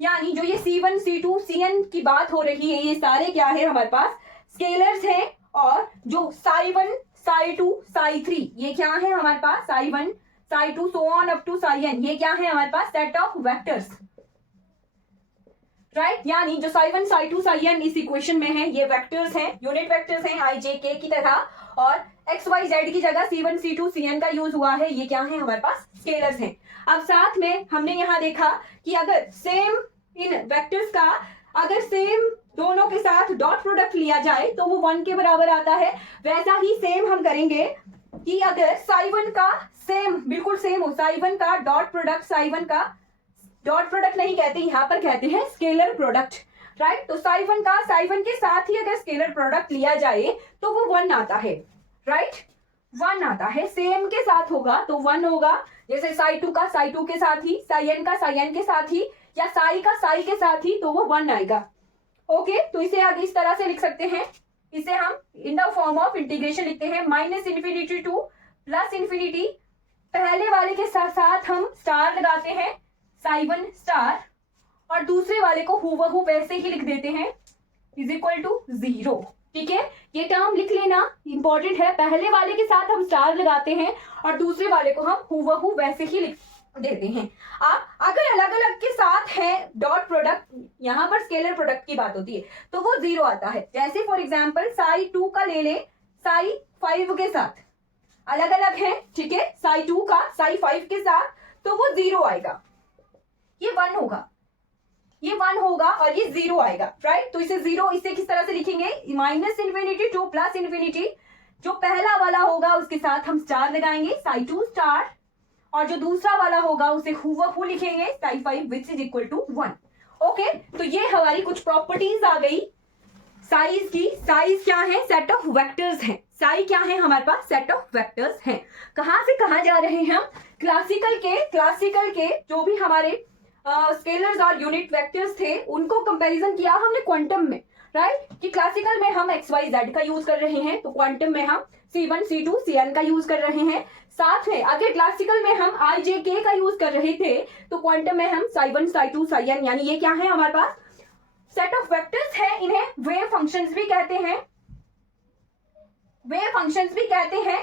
यानी जो ये C1 C2 Cn की बात हो रही है, ये सारे क्या है हमारे पास, स्केलर्स हैं। और जो साई 1 psi2 psi3, ये क्या है हमारे पास psi1 psi2 so on up to psi n, ये क्या है हमारे पास सेट ऑफ वेक्टर्स, राइट। यानी जो psi1 psi2 psi n इस इक्वेशन में है ये वेक्टर्स हैं, यूनिट वेक्टर्स हैं i j k की तरह, और x y z की जगह c1 c2 cn का यूज हुआ है, ये क्या है हमारे पास स्केलर्स हैं। अब साथ में हमने यहाँ देखा कि अगर सेम इन वेक्टर्स का अगर सेम दोनों के साथ डॉट प्रोडक्ट लिया जाए तो वो 1 के बराबर आता है। वैसा ही सेम हम करेंगे कि अगर psi1 का सेम बिल्कुल सेम हो, psi1 का डॉट प्रोडक्ट, psi1 का डॉट प्रोडक्ट नहीं कहते, यहाँ पर कहते हैं स्केलर प्रोडक्ट, राइट। तो psi1 का psi1 के साथ ही अगर स्केलर प्रोडक्ट लिया जाए तो वो 1 आता है, राइट, 1 आता है। सेम के साथ होगा तो 1 होगा, जैसे psi2 का psi2 के साथ ही, psi n का psi n के साथ ही, या psi का psi के साथ ही, तो वो 1 आएगा। ओके, तो इसे आगे इस तरह से लिख सकते हैं, इसे हम इन द फॉर्म ऑफ इंटीग्रेशन लिखते हैं -∞ टू +∞। पहले वाले के साथ साथ हम स्टार लगाते हैं psi1 स्टार, और दूसरे वाले को हूबहू वैसे ही लिख देते हैं =0, ठीक है। ये टर्म लिख लेना इंपॉर्टेंट है, पहले वाले के साथ हम स्टार लगाते हैं और दूसरे वाले को हम हूबहू वैसे ही लिख देते हैं। आप अगर अलग अलग के साथ है डॉट प्रोडक्ट, यहाँ पर स्केलर प्रोडक्ट की बात होती है, तो वो 0 आता है। जैसे फॉर एग्जांपल psi2 का ले ले psi5 के साथ, अलग अलग है, ठीक है, psi2 का psi5 के साथ, तो वो 0 आएगा, ये 1 होगा, ये 1 होगा और ये 0 आएगा, राइट। तो इसे 0 इसे किस तरह से लिखेंगे, -∞ टू +∞। जो पहला वाला होगा उसके साथ हम स्टार लगाएंगे psi2 स्टार, और जो दूसरा वाला होगा उसे हूबहू लिखेंगे psi5 which is equal to 1। Okay, तो ये हमारी कुछ प्रॉपर्टीज आ गई साइज की। साइज क्या है, सेट ऑफ वेक्टर्स है। साई क्या है हमारे पास, सेट ऑफ वेक्टर्स हैं। कहां से कहां जा रहे हैं हम, क्लासिकल के जो भी हमारे स्केलर्स और यूनिट वेक्टर्स थे उनको कंपैरिजन किया हमने क्वांटम में, राइट, कि क्लासिकल में हम x y z का यूज कर रहे हैं, तो क्वांटम में हम c1 c2 cn का यूज कर रहे हैं। साथ में अगर क्लासिकल में हम i j k का यूज कर रहे थे तो क्वांटम में हम psi1 psi2 psi n, यानी ये क्या है हमारे पास सेट ऑफ वेक्टर्स है। इन्हें वेव फंक्शंस भी कहते हैं, वेव फंक्शंस भी कहते हैं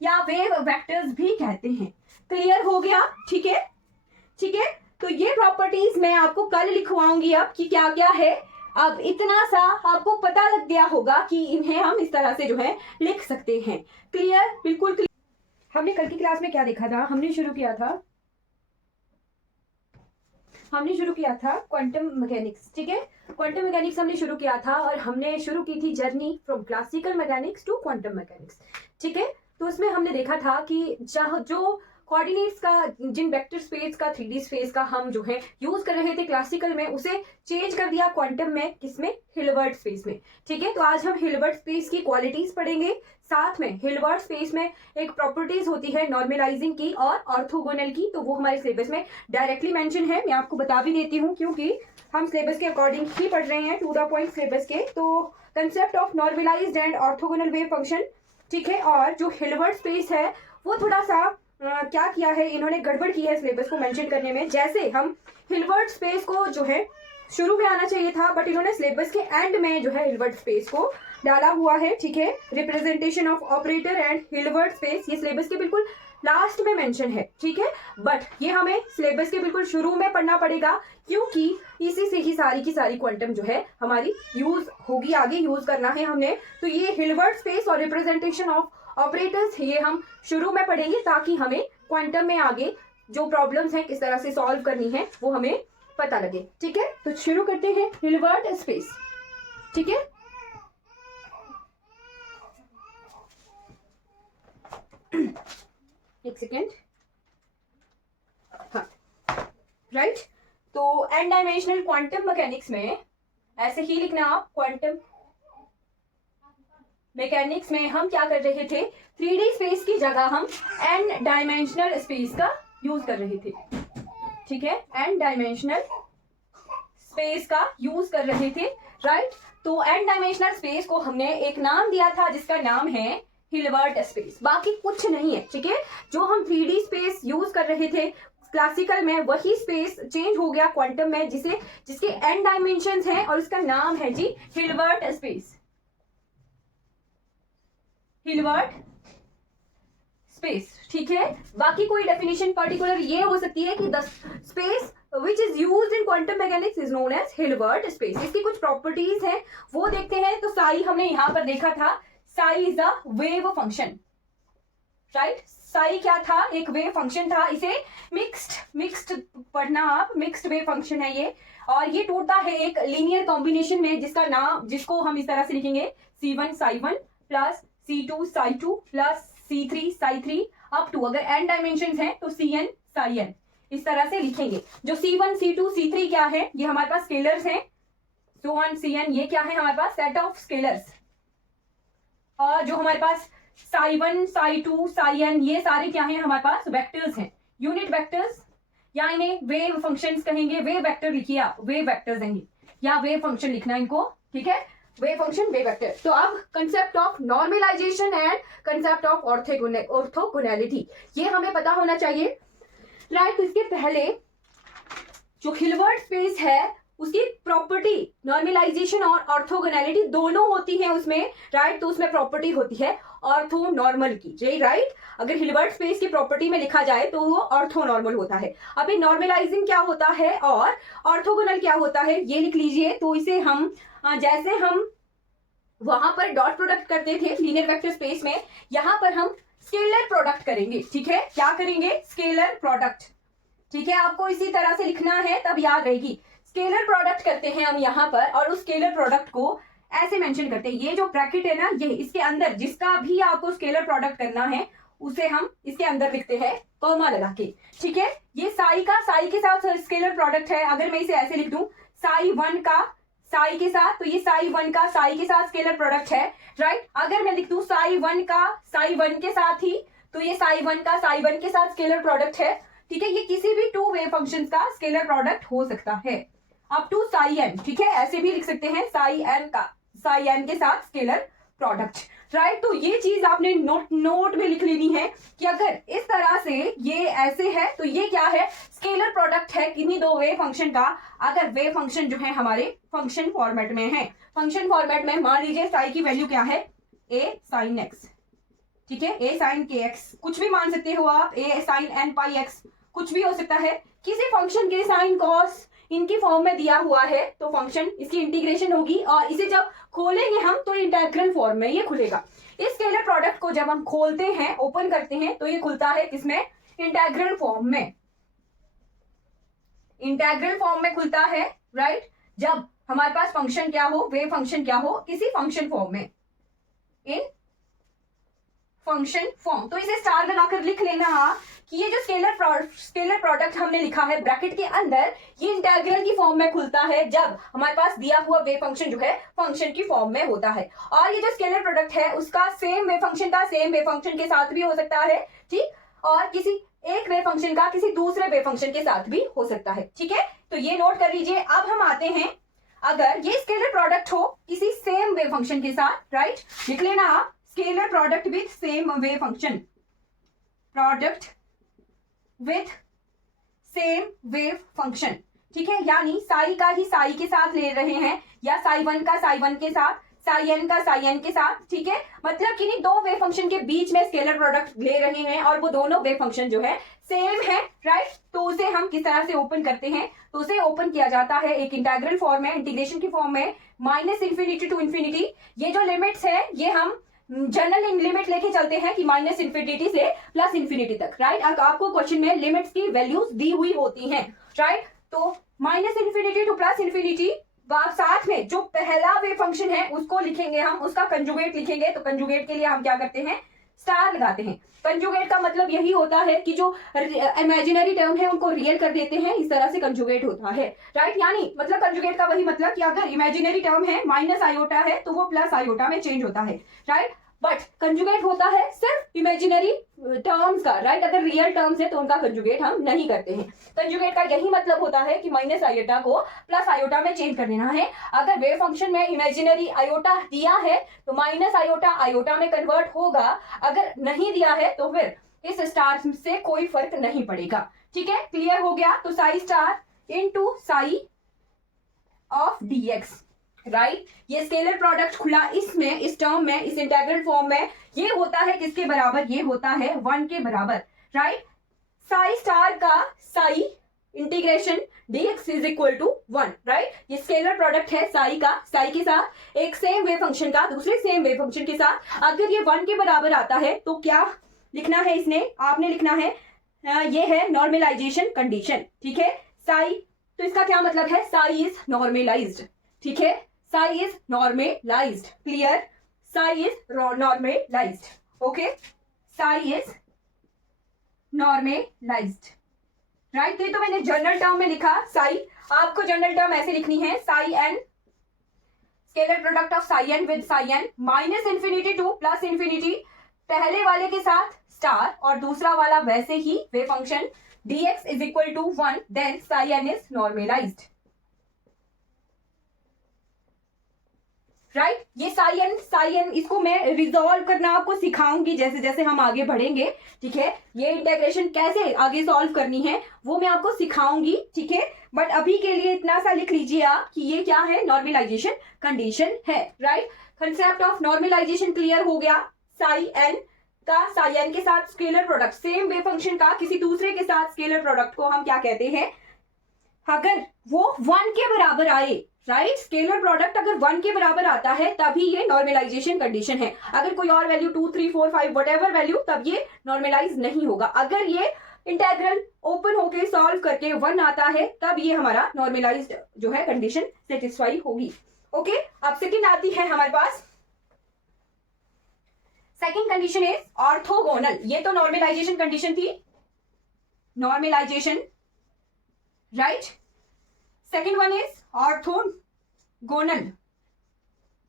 या वेव वेक्टर्स भी कहते हैं। क्लियर हो गया, ठीक है, ठीक है। तो ये प्रॉपर्टीज मैं आपको कल लिखवाऊंगी अब कि क्या क्या है। अब इतना सा आपको पता लग गया होगा कि इन्हें हम इस तरह से जो है लिख सकते हैं। क्लियर, बिल्कुल क्लियर। हमने कल की क्लास में क्या देखा था, हमने शुरू किया था क्वांटम मैकेनिक्स, ठीक है। क्वांटम मैकेनिक्स हमने शुरू किया था और हमने शुरू की थी journey from classical mechanics to quantum mechanics, ठीक है। तो उसमें हमने देखा था कि जो कोऑर्डिनेट्स का, जिन वेक्टर स्पेस का 3D स्पेस का हम जो है यूज कर रहे थे क्लासिकल में, उसे चेंज कर दिया क्वांटम में, किसमें, हिल्बर्ट स्पेस में, ठीक है। तो आज हम हिल्बर्ट स्पेस की क्वालिटीज पढ़ेंगे। साथ में हिल्बर्ट स्पेस में एक प्रॉपर्टीज होती है नॉर्मलाइजिंग की और ऑर्थोगोनल की, तो वो हमारे सिलेबस में डायरेक्टली मेंशन है। मैं आपको बता भी देती हूँ क्योंकि हम सिलेबस के अकॉर्डिंग ही पढ़ रहे हैं, टू द पॉइंट सिलेबस के। तो concept of normalized and orthogonal wave function, ठीक है। और जो हिल्बर्ट स्पेस है वो थोड़ा सा क्या किया है इन्होंने, गड़बड़ की है सिलेबस को मेंशन करने में। जैसे हम हिल्बर्ट स्पेस को जो है शुरू में आना चाहिए था, बट इन्होंने सिलेबस के एंड में जो है हिल्बर्ट स्पेस को डाला हुआ है, ठीक है। Representation of operator and Hilbert space ये सिलेबस के बिल्कुल लास्ट में मेंशन है, ठीक है। बट ये हमें सिलेबस के बिल्कुल शुरू में पढ़ना पड़ेगा क्योंकि इसी से ही सारी की सारी क्वांटम जो है हमारी यूज होगी, आगे यूज करना है हमने। तो ये हिल्बर्ट स्पेस और रिप्रेजेंटेशन ऑफ ऑपरेटर्स ये हम शुरू में पढ़ेंगे ताकि हमें क्वांटम में आगे जो प्रॉब्लम्स हैं किस तरह से सॉल्व करनी है वो हमें पता लगे, ठीक है। तो शुरू करते हैं हिल्बर्ट स्पेस, ठीक है। एक सेकेंड, हाँ, राइट। तो एन डायमेंशनल क्वांटम मैकेनिक्स में ऐसे ही लिखना आप, क्वांटम मैकेनिक्स में हम क्या कर रहे थे, 3D स्पेस की जगह हम n डायमेंशनल स्पेस का यूज कर रहे थे, ठीक है। n डायमेंशनल स्पेस का यूज कर रहे थे, राइट। तो n डायमेंशनल स्पेस को हमने एक नाम दिया था जिसका नाम है हिल्बर्ट स्पेस, बाकी कुछ नहीं है, ठीक है। जो हम 3D स्पेस यूज कर रहे थे क्लासिकल में वही स्पेस चेंज हो गया क्वांटम में, जिसके n डायमेंशंस हैं और उसका नाम है जी हिल्बर्ट स्पेस। हिल्बर्ट स्पेस, ठीक है। बाकी कोई डेफिनेशन पर्टिकुलर ये हो सकती है कि the space which is used in quantum mechanics is known as Hilbert space. इसकी कुछ प्रॉपर्टीज हैं वो देखते हैं। तो साई हमने यहां पर देखा था, Sai is a wave function, right. Psi क्या था, एक वेव फंक्शन था। इसे मिक्स्ड पढ़ना आप, मिक्स्ड वेव फंक्शन है ये, और ये टूटता है एक लीनियर कॉम्बिनेशन में जिसका नाम, जिसको हम इस तरह से लिखेंगे C1 psi 1 plus C2 psi 2 plus C3 psi 3 up to, अगर n डायमेंशन है तो Cn साई n, इस तरह से लिखेंगे। जो C1 C2 C3 क्या है, ये हमारे पास स्केलर्स हैं। so on Cn ये क्या है हमारे पास, सेट ऑफ स्केलर्स। और जो हमारे पास साई 1 साई 2 साई n ये सारे क्या हैं हमारे पास, वेक्टर्स हैं, यूनिट वेक्टर्स, या इन्हें वेव फंक्शंस कहेंगे। वेव वेक्टर लिखिए आप, वेव वेक्टर्स हैं या वेव फंक्शन लिखना इनको, ठीक है। Wave function, wave vector. तो अब concept of normalization and concept of orthogonality ये हमें पता होना चाहिए, राइट। तो इसके पहले जो हिल्बर्ट स्पेस है उसकी प्रॉपर्टी नॉर्मलाइजेशन और ऑर्थोगोनैलिटी दोनों होती है उसमें, राइट। तो उसमें प्रॉपर्टी होती है ऑर्थो नॉर्मल की, राइट। अगर हिल्बर्ट स्पेस की प्रॉपर्टी में लिखा जाए तो वो ऑर्थो नॉर्मल होता है। अभी नॉर्मलाइजिंग क्या होता है और ऑर्थोगोनल क्या होता है ये लिख लीजिए। तो इसे हम जैसे हम वहां पर डॉट प्रोडक्ट करते थे लीनियर वेक्टर स्पेस में, यहां पर हम स्केलर प्रोडक्ट करेंगे, ठीक है। क्या करेंगे, स्केलर प्रोडक्ट, ठीक है। आपको इसी तरह से लिखना है तब याद रहेगी। स्केलर प्रोडक्ट करते हैं हम यहाँ पर, और उस स्केलर प्रोडक्ट को ऐसे मेंशन करते हैं। ये जो ब्रैकेट है ना, ये इसके अंदर जिसका भी आपको स्केलर प्रोडक्ट करना है उसे हम इसके अंदर लिखते हैं कॉमा लगा के, ठीक है। ये साई का साई के साथ स्केलर प्रोडक्ट है। अगर मैं इसे ऐसे लिख दूं, साई 1 का साई के साथ, तो ये साई 1 का साई के साथ स्केलर प्रोडक्ट है, राइट। अगर मैं लिख दूं साई 1 का साई 1 के साथ ही, तो ये साई 1 का साई 1 के साथ स्केलर प्रोडक्ट है, ठीक है। ये किसी भी टू वेव फंक्शंस का स्केलर प्रोडक्ट हो सकता है अप टू साई n, ठीक है। ऐसे भी लिख सकते हैं साई n का साई n के साथ स्केलर प्रोडक्ट, राइट। तो ये चीज आपने नोट में लिख लेनी है कि अगर इस तरह से ये ऐसे है तो ये क्या है, स्केलर प्रोडक्ट है किन्हीं दो वेव फंक्शन का। अगर वेव फंक्शन जो है हमारे फंक्शन फॉर्मेट में है, फंक्शन फॉर्मेट में मान लीजिए साई की वैल्यू क्या है, a sin x, ठीक है, a sin kx, कुछ भी मान सकते हो आप, a sin n pi x, कुछ भी हो सकता है। किसी फंक्शन के साइन कॉस इनकी फॉर्म में दिया हुआ है तो फंक्शन इसकी इंटीग्रेशन होगी, और इसे जब खोलेंगे हम तो इंटेग्रल फॉर्म में ये खुलेगा। इस स्केलर प्रोडक्ट को जब हम खोलते हैं, ओपन करते हैं, तो ये खुलता है किसमें, इंटेग्रल फॉर्म में, इंटेग्रल फॉर्म में खुलता है, राइट। जब हमारे पास फंक्शन क्या हो, वेव फंक्शन क्या हो, किसी फंक्शन फॉर्म में, इन फंक्शन फॉर्म। तो इसे स्टार लगाकर लिख लेना कि ये जो स्केलर प्रोडक्ट हमने लिखा है ब्रैकेट के अंदर, ये इंटेग्रल की फॉर्म में खुलता है जब हमारे पास दिया हुआ वेव फंक्शन जो है फंक्शन की फॉर्म में होता है। और ये जो स्केलर प्रोडक्ट है उसका सेम वेव फंक्शन का सेम वेव फंक्शन के साथ भी हो सकता है, ठीक, और किसी एक वेव फंक्शन का किसी दूसरे वेव फंक्शन के साथ भी हो सकता है, ठीक है। तो ये नोट कर लीजिए। अब हम आते हैं, अगर ये स्केलर प्रोडक्ट हो किसी सेम वेव फंक्शन के साथ, राइट, लिख लेना आप scalar product with same wave function, product with same wave function, ठीक है। यानी साई का ही साई के साथ ले रहे हैं, या साई 1 का साई 1 के साथ, साई n का साई n के साथ, ठीक है। मतलब किन्हीं दो वेव फंक्शन के बीच में स्केलर प्रोडक्ट ले रहे हैं और वो दोनों वेव फंक्शन जो है सेम है, राइट। तो उसे हम किस तरह से ओपन करते हैं, तो उसे ओपन किया जाता है एक इंटीग्रल फॉर्म में, इंटीग्रेशन की फॉर्म में, -∞ टू इन्फिनिटी। ये जो लिमिट्स है ये हम जनरल लिमिट लेके चलते हैं कि -∞ से +∞ तक, राइट। आपको क्वेश्चन में लिमिट्स की वैल्यूज दी हुई होती हैं, राइट। तो -∞ टू +∞, साथ में जो पहला वेव फंक्शन है उसको लिखेंगे हम, उसका कंजुगेट लिखेंगे। तो कंजुगेट के लिए हम क्या करते हैं, स्टार लगाते हैं। कंजुगेट का मतलब यही होता है कि जो इमेजिनरी टर्म है उनको रियल कर देते हैं, इस तरह से कंजुगेट होता है, राइट। यानी मतलब कंजुगेट का वही मतलब कि अगर इमेजिनरी टर्म है माइनस आयोटा है तो वो प्लस आयोटा में चेंज होता है, राइट। बट कंजुगेट होता है सिर्फ इमेजिनरी टर्म्स का, राइट। अगर रियल टर्म्स है तो उनका कंजुगेट हम नहीं करते हैं। कंजुगेट का यही मतलब होता है कि माइनस आयोटा को प्लस आयोटा में चेंज कर देना है। अगर वेव फंक्शन में इमेजिनरी आयोटा दिया है तो माइनस आयोटा आयोटा में कन्वर्ट होगा, अगर नहीं दिया है तो फिर इस स्टार से कोई फर्क नहीं पड़ेगा, ठीक है। क्लियर हो गया। तो Sai star into sigh of dx, right ये स्केलर प्रोडक्ट खुला इसमें, इस टर्म में, इस इंटेग्रल फॉर्म में, ये होता है किसके बराबर, ये होता है 1 के बराबर, राइट। साई स्टार का psi integration dx is equal to 1, right. ये स्केलर प्रोडक्ट है साई का, साई के साथ एक सेम वेव फंक्शन का दूसरे सेम वेव फंक्शन के साथ। अगर ये 1 के बराबर आता है तो क्या लिखना है इसने, आपने लिखना है ये है नॉर्मलाइजेशन कंडीशन, ठीक है। साई, तो इसका क्या मतलब है, साई इज नॉर्मलाइज्ड, ठीक है, psi is normalized, clear, psi is normalized, okay, psi is normalised, right. तो मैंने जनरल टर्म में लिखा साई, आपको जनरल टर्म ऐसे लिखनी है, psi N, scalar product of psi N with psi N minus infinity to plus infinity, पहले वाले के साथ स्टार और दूसरा वाला वैसे ही wave function dx is equal to 1, then psi N is normalised, right. ये साई एन इसको मैं रिजॉल्व करना आपको सिखाऊंगी जैसे जैसे हम आगे बढ़ेंगे, ठीक है। ये इंटेग्रेशन कैसे आगे सॉल्व करनी है वो मैं आपको सिखाऊंगी, ठीक है। बट अभी के लिए इतना सा लिख लीजिए आप कि ये क्या है, नॉर्मलाइजेशन कंडीशन है, right. Concept of normalization clear हो गया। साई एन का साई एन के साथ scalar product, same wave function का किसी दूसरे के साथ स्केलर प्रोडक्ट को हम क्या कहते हैं, अगर वो 1 के बराबर आए, राइट, स्केलर प्रोडक्ट अगर 1 के बराबर आता है तभी ये नॉर्मलाइजेशन कंडीशन है। अगर कोई और वैल्यू 2 3 4 5 व्हाटएवर वैल्यू, तब ये नॉर्मलाइज नहीं होगा। अगर ये इंटेग्रल ओपन होके सॉल्व करके 1 आता है तब ये हमारा नॉर्मलाइज्ड जो है कंडीशन सेटिस्फाई होगी, ओके। अब सेकंड आती है हमारे पास, सेकंड कंडीशन इज ऑर्थोगोनल। ये तो नॉर्मलाइजेशन कंडीशन थी, normalization, right. Second one is orthogonal,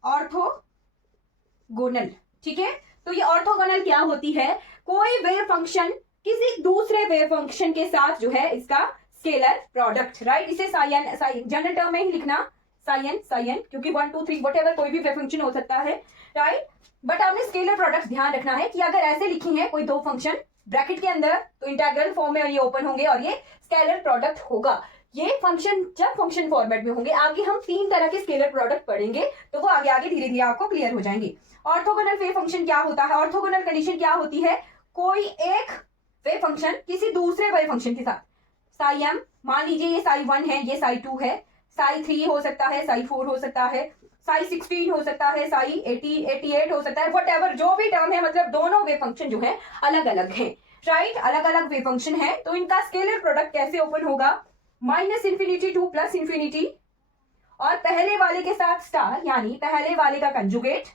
orthogonal, ठीक है। तो ये ऑर्थोगोनल क्या होती है, कोई वेव फंक्शन किसी दूसरे वेव फंक्शन के साथ जो है इसका स्केलर प्रोडक्ट, राइट। इसे साई एन, जनरल टर्म में ही लिखना साई एन, क्योंकि 1 2 3 व्हाटएवर कोई भी वेव फंक्शन हो सकता है, राइट। बट आपने स्केलर प्रोडक्ट ध्यान रखना है कि अगर ऐसे लिखी है कोई दो फंक्शन ब्रैकेट के अंदर तो इंटीग्रल फॉर्म में ये ओपन होंगे और ये स्केलर प्रोडक्ट होगा। ये फंक्शन जब फंक्शन फॉर्मेट में होंगे, आगे हम 3 तरह के स्केलर प्रोडक्ट पढ़ेंगे तो वो आगे आगे धीरे धीरे आपको क्लियर हो जाएंगे। ऑर्थोगोनल वेव फंक्शन क्या होता है, ऑर्थोगोनल कंडीशन क्या होती है, कोई एक वेव फंक्शन किसी दूसरे वेव फंक्शन के साथ, साई एम, मान लीजिए ये साई 1 है, ये साई 2 है, साई 3 हो सकता है, साई 4 हो सकता है, साई 16 हो सकता है, साई 80 88 हो सकता है, व्हाटएवर जो भी टर्म है, मतलब दोनों वेव फंक्शन जो है अलग अलग हैं, राइट, अलग अलग वेव फंक्शन है। तो इनका स्केलर प्रोडक्ट कैसे ओपन होगा, minus infinity to plus infinity, और पहले वाले के साथ स्टार यानी पहले वाले का कंजुगेट,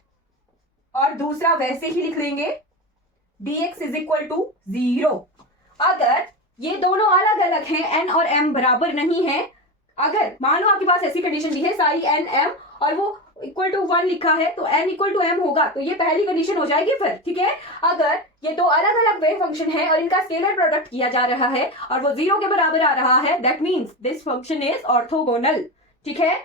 और दूसरा वैसे ही लिख लेंगे dx इज इक्वल टू 0। अगर ये दोनों अलग अलग हैं, n और m बराबर नहीं है, अगर मान लो आपके पास ऐसी कंडीशन दी है साई n m और वो इक्वल टू 1 लिखा है तो n इक्वल टू m होगा, तो ये पहली कंडीशन हो जाएगी फिर, ठीक है। अगर ये दो अलग अलग वेव फंक्शन है और इनका स्केलर प्रोडक्ट किया जा रहा है और वो 0 के बराबर आ रहा है, that means this function is orthogonal, ठीक है।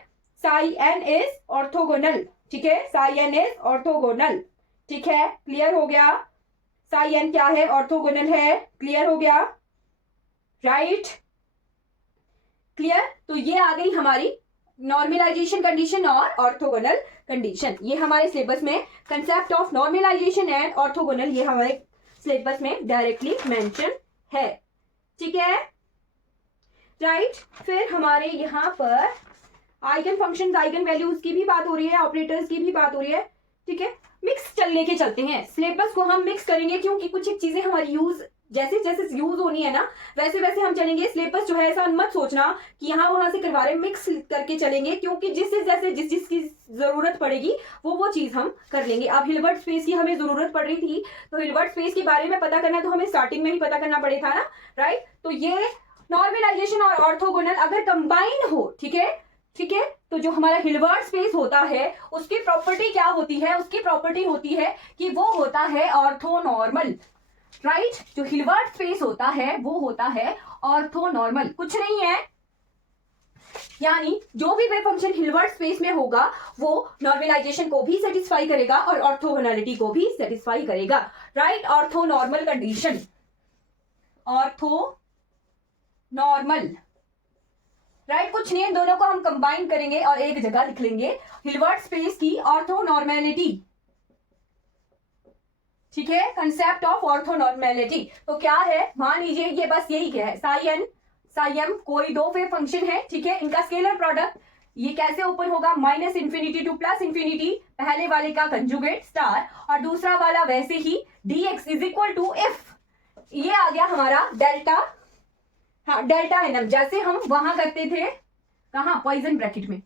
साई n इज ऑर्थोगोनल, ठीक है, साई n इज ऑर्थोगोनल, ठीक है, क्लियर हो गया। साई n क्या है, ऑर्थोगोनल है, क्लियर हो गया, राइट, क्लियर। तो ये आ गई हमारी नॉर्मलाइजेशन कंडीशन और ऑर्थोगोनल कंडीशन। ये हमारे सिलेबस में concept of normalization and orthogonal, ये हमारे सिलेबस में डायरेक्टली मेंशन है, ठीक है, राइट। फिर हमारे यहाँ पर आइगन फंक्शंस, आइगन वैल्यूज की भी बात हो रही है, ऑपरेटर्स की भी बात हो रही है, ठीक है। मिक्स लेके चलते हैं, सिलेबस को हम मिक्स करेंगे क्योंकि कुछ एक चीजें हमारी यूज जैसे जैसे यूज होनी है ना वैसे वैसे हम चलेंगे। सिलेबस जो है ऐसा मत सोचना कि यहाँ वहां से करवा रहे, मिक्स करके चलेंगे, क्योंकि जिस की जरूरत पड़ेगी वो चीज हम कर लेंगे। अब हिल्बर्ट स्पेस की हमें जरूरत पड़ रही थी, तो हिल्बर्ट स्पेस के बारे में पता करना तो हमें स्टार्टिंग में ही पता करना पड़े था ना, राइट। तो ये नॉर्मलाइजेशन और ऑर्थोगोनल अगर कंबाइन हो, ठीक है, ठीक है, तो जो हमारा हिल्बर्ट स्पेस होता है उसकी प्रॉपर्टी क्या होती है, उसकी प्रॉपर्टी होती है कि वो होता है ऑर्थोनॉर्मल, राइट। जो हिल्बर्ट स्पेस होता है वो होता है ऑर्थोनॉर्मल, कुछ नहीं है, यानी जो भी वेव फंक्शन हिल्बर्ट स्पेस में होगा वो नॉर्मलाइजेशन को भी सेटिस्फाई करेगा और ऑर्थोगोनलिटी को भी सेटिस्फाई करेगा, right. Orthonormal condition, orthonormal, right, कुछ नहीं, दोनों को हम कंबाइन करेंगे और एक जगह लिख लेंगे, हिल्बर्ट स्पेस की ऑर्थोनॉर्मेलिटी। ठीक है, कंसेप्ट ऑफ ऑर्थोनॉर्मेलिटी। तो क्या है, मान लीजिए ये बस यही क्या है, साई एम कोई दो वेव फंक्शन है, ठीक है, इनका स्केलर प्रोडक्ट ये कैसे ओपन होगा, minus infinity to plus infinity, पहले वाले का कंजुगेट स्टार और दूसरा वाला वैसे ही dx is equal to if, ये आ गया हमारा डेल्टा, हाँ डेल्टा एन एम, जैसे हम वहां करते थे कहा पॉइजन ब्रैकेट में,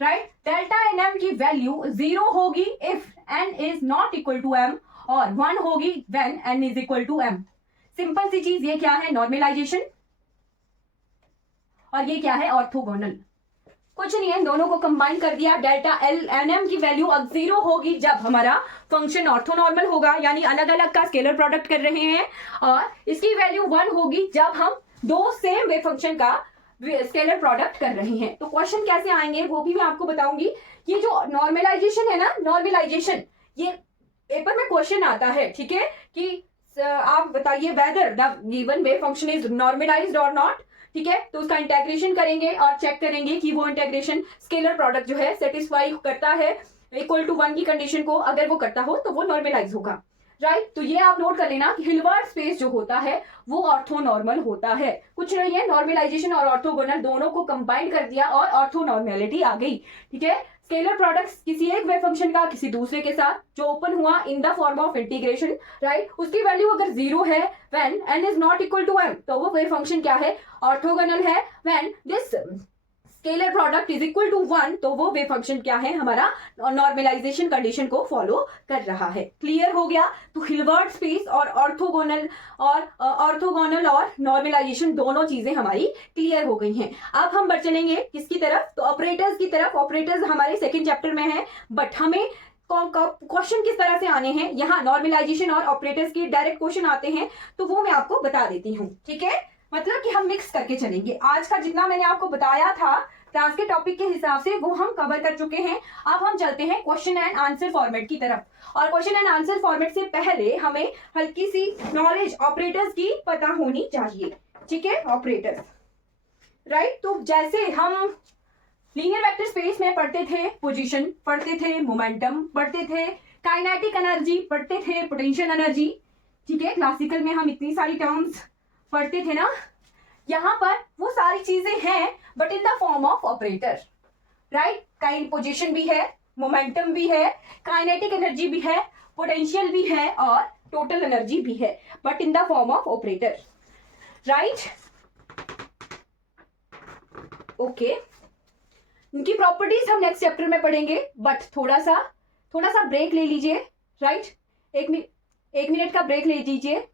राइट। डेल्टा एन एम की वैल्यू 0 होगी if n is not equal to m और 1 होगी when n is equal to m। Simple सी चीज, ये क्या है, नॉर्मलाइजेशन, और ये क्या है, ऑर्थोगोनल। कुछ नहीं है, दोनों को कंबाइन कर दिया, डेल्टा एल एन एम की वैल्यू अब 0 होगी जब हमारा फंक्शन ऑर्थोनॉर्मल होगा, यानी अलग अलग का स्केलर प्रोडक्ट कर रहे हैं, और इसकी वैल्यू 1 होगी जब हम दो सेम वेव फंक्शन का स्केलर प्रोडक्ट कर रहे हैं। तो क्वेश्चन कैसे आएंगे वो भी मैं आपको बताऊंगी। ये जो नॉर्मलाइजेशन है ना, नॉर्मलाइजेशन ये पेपर में क्वेश्चन आता है, ठीक है, कि आप बताइए whether the given wave function is normalized और नॉट, ठीक है, तो उसका इंटेग्रेशन करेंगे और चेक करेंगे कि वो इंटेग्रेशन स्केलर प्रोडक्ट जो है सेटिस्फाई करता है इक्वल टू 1 की कंडीशन को, अगर वो करता हो तो वो नॉर्मलाइज होगा, राइट। तो ये आप नोट कर लेना कि हिल्बर्ट स्पेस जो होता है वो ऑर्थोनॉर्मल होता है, कुछ नहीं है, नॉर्मलाइजेशन और ऑर्थोगोनल दोनों को कंबाइन कर दिया और ऑर्थोनॉर्मेलिटी आ गई, ठीक है। स्केलर प्रोडक्ट्स किसी एक वेव फंक्शन का किसी दूसरे के साथ जो ओपन हुआ in the form of integration, right, उसकी वैल्यू अगर 0 है when n is not equal to m, तो वो वेव फंक्शन क्या है, ऑर्थोगोनल है। When this scalar product is equal to 1, तो वो वेव फंक्शन क्या है, हमारा नॉर्मलाइजेशन कंडीशन को फॉलो कर रहा है। क्लियर हो गया। तो हिल्बर्ट स्पेस और ऑर्थोगोनल और नॉर्मलाइजेशन दोनों चीजें हमारी क्लियर हो गई हैं। अब हम बढ़ चलेंगे किसकी तरफ, तो ऑपरेटर्स की तरफ। ऑपरेटर्स हमारे सेकेंड चैप्टर में है, बट हमें क्वेश्चन किस तरह से आने हैं, यहाँ नॉर्मलाइजेशन और ऑपरेटर्स के डायरेक्ट क्वेश्चन आते हैं, तो वो मैं आपको बता देती हूँ, ठीक है। मतलब कि हम मिक्स करके चलेंगे, आज का जितना मैंने आपको बताया था क्लास के टॉपिक के हिसाब से वो हम कवर कर चुके हैं। अब हम चलते हैं क्वेश्चन एंड आंसर फॉर्मेट की तरफ, और क्वेश्चन एंड आंसर फॉर्मेट से पहले हमें हल्की सी नॉलेज ऑपरेटर्स की पता होनी चाहिए, ठीक है। ऑपरेटर्स, राइट, तो जैसे हम लीनियर वेक्टर स्पेस में पढ़ते थे पोजीशन, पढ़ते थे मोमेंटम, पढ़ते थे काइनेटिक एनर्जी, पढ़ते थे पोटेंशियल एनर्जी, ठीक है, क्लासिकल में हम इतनी सारी टर्म्स पढ़ते थे ना, यहां पर वो सारी चीजें हैं but in the form of operator, right. Kind position भी है, मोमेंटम भी है, काइनेटिक एनर्जी भी है, पोटेंशियल भी है और टोटल एनर्जी भी है, but in the form of operator, right. Okay, इनकी प्रॉपर्टीज हम नेक्स्ट चैप्टर में पढ़ेंगे, बट थोड़ा सा ब्रेक ले लीजिए, राइट। एक मिनट का ब्रेक ले लीजिए।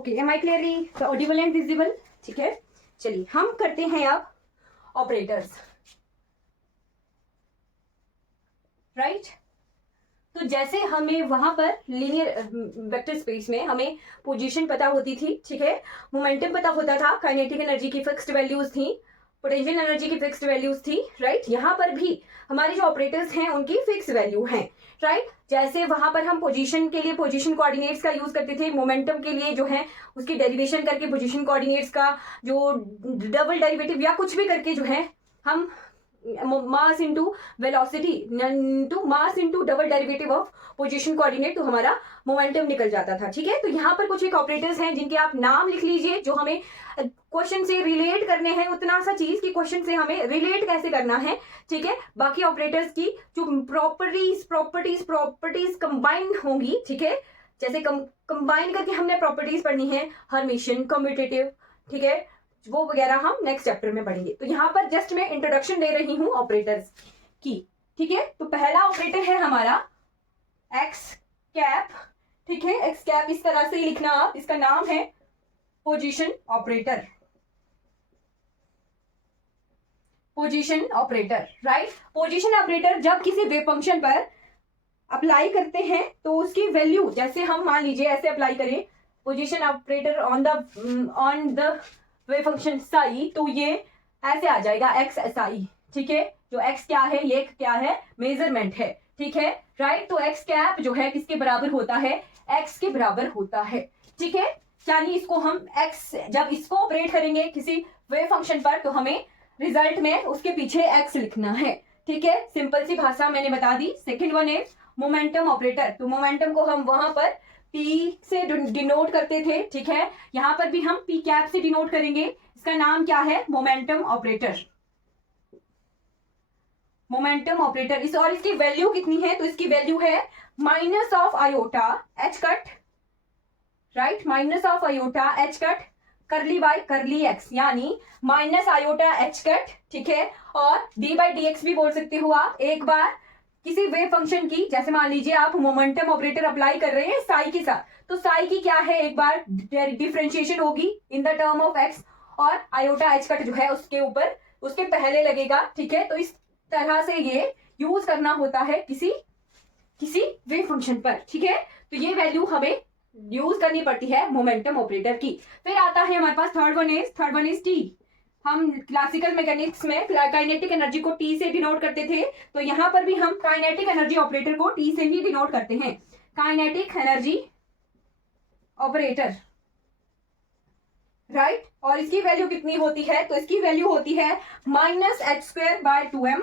Okay, am I clearly audible and visible? ठीक है, चलिए हम करते हैं अब ऑपरेटर्स, राइट। तो जैसे हमें वहां पर लीनियर वेक्टर स्पेस में हमें पोजीशन पता होती थी, ठीक है, मोमेंटम पता होता था, काइनेटिक एनर्जी की फिक्स्ड वैल्यूज थी, पोटेंशियल एनर्जी की फिक्स्ड वैल्यूज थी, राइट। यहाँ पर भी हमारे जो ऑपरेटर्स हैं उनकी फिक्स वैल्यू है, राइट। जैसे वहां पर हम पोजीशन के लिए पोजीशन कोऑर्डिनेट्स का यूज करते थे, मोमेंटम के लिए जो है उसकी डेरिवेशन करके पोजीशन कोऑर्डिनेट्स का जो डबल डेरिवेटिव या कुछ भी करके जो है हम mass into velocity into mass into double derivative of position coordinate, तो हमारा मोमेंटम निकल जाता था, ठीक है। तो यहाँ पर कुछ एक ऑपरेटर्स हैं जिनके आप नाम लिख लीजिए, जो हमें क्वेश्चन से रिलेट करने हैं, उतना सा चीज कि क्वेश्चन से हमें रिलेट कैसे करना है, ठीक है। बाकी ऑपरेटर्स की जो प्रॉपर्टीज कंबाइन होंगी, ठीक है, जैसे कंबाइन करके हमने प्रॉपर्टीज पढ़नी है, हर्मिशियन, कम्यूटेटिव, ठीक है, वो वगैरह हम नेक्स्ट चैप्टर में पढ़ेंगे। तो यहाँ पर जस्ट मैं इंट्रोडक्शन दे रही हूँ ऑपरेटर्स की, ठीक है। तो पहला ऑपरेटर है हमारा एक्स कैप, ठीक है, एक्स कैप इस तरह से ही लिखना आप, इसका नाम है position operator, position operator, right. Position operator जब किसी वेव फंक्शन पर अप्लाई करते हैं तो उसकी वैल्यू, जैसे हम मान लीजिए ऐसे अप्लाई करें position operator on the wave function psi, तो ये ऐसे आ जाएगा एक्स एस आई, ठीक है। जो एक्स क्या है, ये क्या है, मेजरमेंट है, ठीक है, राइट। तो एक्स कैप जो है किसके बराबर होता है, एक्स के बराबर होता है, ठीक है। यानी इसको हम एक्स, जब इसको ऑपरेट करेंगे किसी वेव फंक्शन पर तो हमें रिजल्ट में उसके पीछे एक्स लिखना है, ठीक है। सिंपल सी भाषा मैंने बता दी। सेकेंड वन है मोमेंटम ऑपरेटर, तो मोमेंटम को हम वहां पर P से डिनोट करते थे, ठीक है, यहां पर भी हम P कैप से डिनोट करेंगे, इसका नाम क्या है, मोमेंटम ऑपरेटर, मोमेंटम ऑपरेटर। इस और इसकी वैल्यू कितनी है, तो इसकी वैल्यू है minus of iota h cut, right, minus of iota h cut करली बाय करली एक्स, यानी माइनस आयोटा एच कट, ठीक है, और डी बाई डी एक्स भी बोल सकते हो आप। एक बार किसी वेव फंक्शन की, जैसे मान लीजिए आप मोमेंटम ऑपरेटर अप्लाई कर रहे हैं साई के साथ, तो साई की क्या है, एक बार डिफरेंशिएशन होगी in the term of x, और आयोटा एच कट जो है उसके ऊपर उसके पहले लगेगा, ठीक है। तो इस तरह से ये यूज करना होता है किसी वेव फंक्शन पर, ठीक है। तो ये वैल्यू हमें यूज करनी पड़ती है मोमेंटम ऑपरेटर की। फिर आता है हमारे पास थर्ड वन इज टी। हम क्लासिकल मैकेनिक्स में काइनेटिक एनर्जी को टी से डिनोट करते थे, तो यहां पर भी हम काइनेटिक एनर्जी ऑपरेटर को टी से ही डिनोट करते हैं, काइनेटिक एनर्जी ऑपरेटर, राइट। और इसकी वैल्यू कितनी होती है, तो इसकी वैल्यू होती है minus H square by 2m,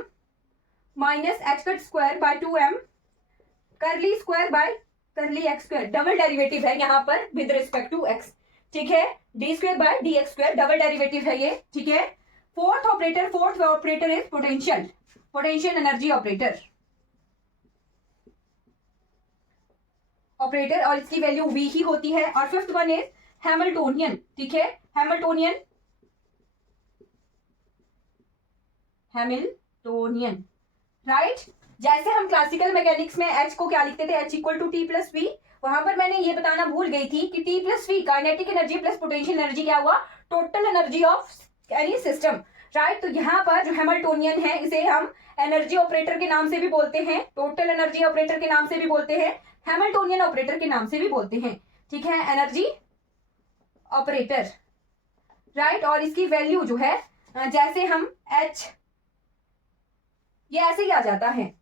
minus h cut square by 2m करली स्क्वायर बाय करली एक्स स्क्वायर, डबल डेरिवेटिव है यहाँ पर विद रिस्पेक्ट टू एक्स, ठीक है, D square by d x square, double derivative है ये, ठीक है। Fourth operator is potential energy operator, और इसकी वैल्यू v ही होती है। और फिफ्थ वन इज हैमिल्टोनियन, ठीक है, हैमिल्टोनियन, राइट। जैसे हम क्लासिकल मैकेनिक्स में h को क्या लिखते थे, h equal to T plus V, वहां पर मैंने ये बताना भूल गई थी कि T plus V kinetic energy plus potential energy क्या हुआ, total energy of any system, right. तो यहाँ पर जो हैमिल्टोनियन है इसे हम एनर्जी ऑपरेटर के नाम से भी बोलते हैं, टोटल एनर्जी ऑपरेटर के नाम से भी बोलते हैं, हैमिल्टोनियन ऑपरेटर के नाम से भी बोलते हैं, ठीक है, एनर्जी ऑपरेटर, राइट। और इसकी वैल्यू जो है जैसे हम h, ये ऐसे ही आ जाता है,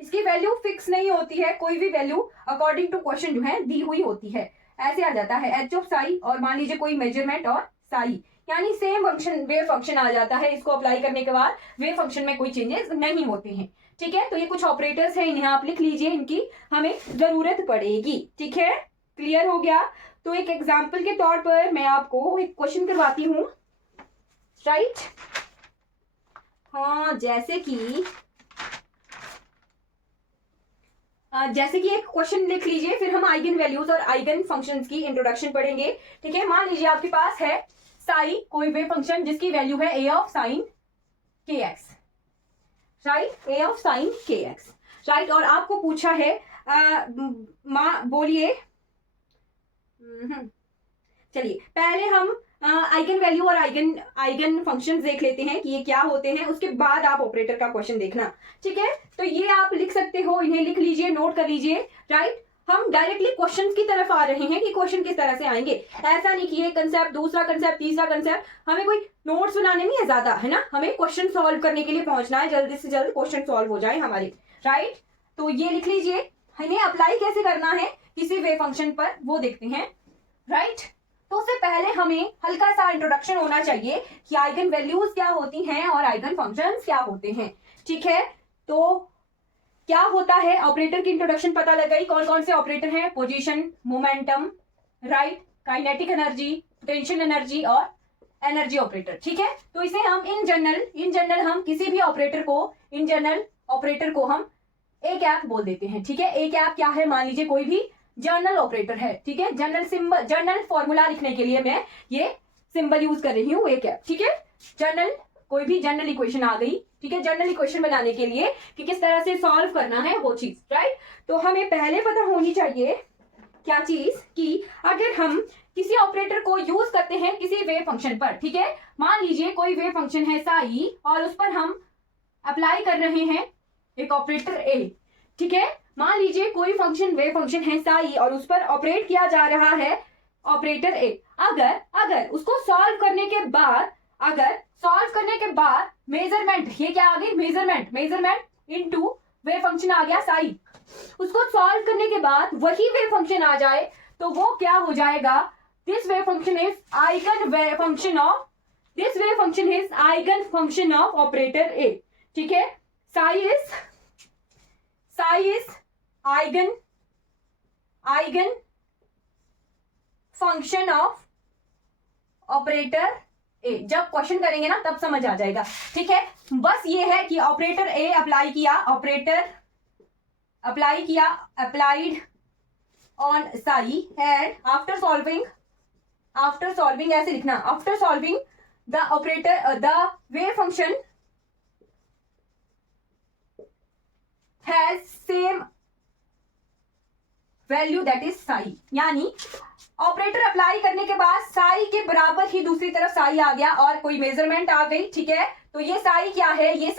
इसकी वैल्यू फिक्स नहीं होती है, कोई भी वैल्यू अकॉर्डिंग टू क्वेश्चन जो है दी हुई होती है, ऐसे आ जाता है एच ऑफ साई, और मान लीजिए कोई मेजरमेंट और साई, यानी सेम फंक्शन वेव फंक्शन आ जाता है। इसको अप्लाई करने के बाद वेव फंक्शन में कोई चेंजेस नहीं होते हैं, ठीक है। तो ये कुछ ऑपरेटर्स हैं, इन्हें आप लिख लीजिए, इनकी हमें जरूरत पड़ेगी, ठीक है, क्लियर हो गया। तो एक एग्जाम्पल के तौर पर मैं आपको एक क्वेश्चन करवाती हूँ, राइट। हाँ, जैसे कि एक क्वेश्चन लिख लीजिए, फिर हम आइगन वैल्यूज और आइगन फंक्शंस की इंट्रोडक्शन पढ़ेंगे, ठीक है। मान लीजिए आपके पास है साई, कोई वेव फंक्शन जिसकी वैल्यू है a ऑफ साइन के x, right, a of sine के एक्स, राइट। और आपको पूछा है बोलिए चलिए पहले हम आइगन वैल्यू और आइगन फंक्शंस देख लेते हैं कि ये क्या होते हैं, उसके बाद आप ऑपरेटर का क्वेश्चन देखना, ठीक है। तो ये आप लिख सकते हो, इन्हें लिख लीजिए, नोट कर लीजिए, राइट। हम डायरेक्टली क्वेश्चन की तरफ आ रहे हैं कि क्वेश्चन किस तरह से आएंगे, ऐसा नहीं कि ये कंसेप्ट, दूसरा कंसेप्ट, तीसरा कंसेप्ट, हमें कोई नोट्स बनाने नहीं है ज्यादा, है ना, हमें क्वेश्चन सॉल्व करने के लिए पहुंचना है, जल्दी से जल्द क्वेश्चन सॉल्व हो जाए हमारे, राइट। तो ये लिख लीजिए, इन्हें अप्लाई कैसे करना है किसी वेव फंक्शन पर वो देखते हैं, राइट। तो उससे पहले हमें हल्का सा इंट्रोडक्शन होना चाहिए कि आइगन वैल्यूज क्या होती हैं और आइगन फंक्शंस क्या होते हैं, ठीक है। तो क्या होता है, ऑपरेटर की इंट्रोडक्शन पता लग गई, कौन कौन से ऑपरेटर हैं, position, momentum, right, kinetic energy, potential energy और एनर्जी ऑपरेटर, ठीक है। तो इसे हम इन जनरल हम किसी भी ऑपरेटर को, इन जनरल ऑपरेटर को हम ए कैप बोल देते हैं, ठीक है। ए कैप क्या है, मान लीजिए कोई भी जर्नल ऑपरेटर है, ठीक है, जनरल सिंबल, जनरल फॉर्मूला लिखने के लिए मैं ये सिंबल यूज कर रही हूँ, ए कैप, ठीक है। जनरल, कोई भी जनरल इक्वेशन आ गई, ठीक है, जनरल इक्वेशन बनाने के लिए कि किस तरह से सॉल्व करना है वो चीज, राइट। तो हमें पहले पता होनी चाहिए क्या चीज, कि अगर हम किसी ऑपरेटर को यूज करते हैं किसी वेव फंक्शन पर, ठीक है, मान लीजिए कोई वेव फंक्शन है साई और उस पर हम अप्लाई कर रहे हैं एक ऑपरेटर ए, ठीक है। मान लीजिए कोई फंक्शन, वेव फंक्शन है साई और उस पर ऑपरेट किया जा रहा है ऑपरेटर ए, अगर उसको सॉल्व करने के बाद मेजरमेंट, ये क्या आ गई, मेजरमेंट इनटू वेव फंक्शन आ गया साई, उसको सॉल्व करने के बाद वही वेव फंक्शन आ जाए तो वो क्या हो जाएगा, this wave function is eigen function of operator A, ठीक है। Psi is eigen function of operator A. जब क्वेश्चन करेंगे ना तब समझ आ जाएगा, ठीक है। बस ये है कि operator A applied on Sai and after solving ऐसे लिखना, after solving the wave function has same value that is Sai, यानी ऑपरेटर अप्लाई करने के बाद साई के बराबर ही दूसरी तरफ साई आ गया और कोई मेजरमेंट आ गई, ठीक है। तो ये साई क्या है, इस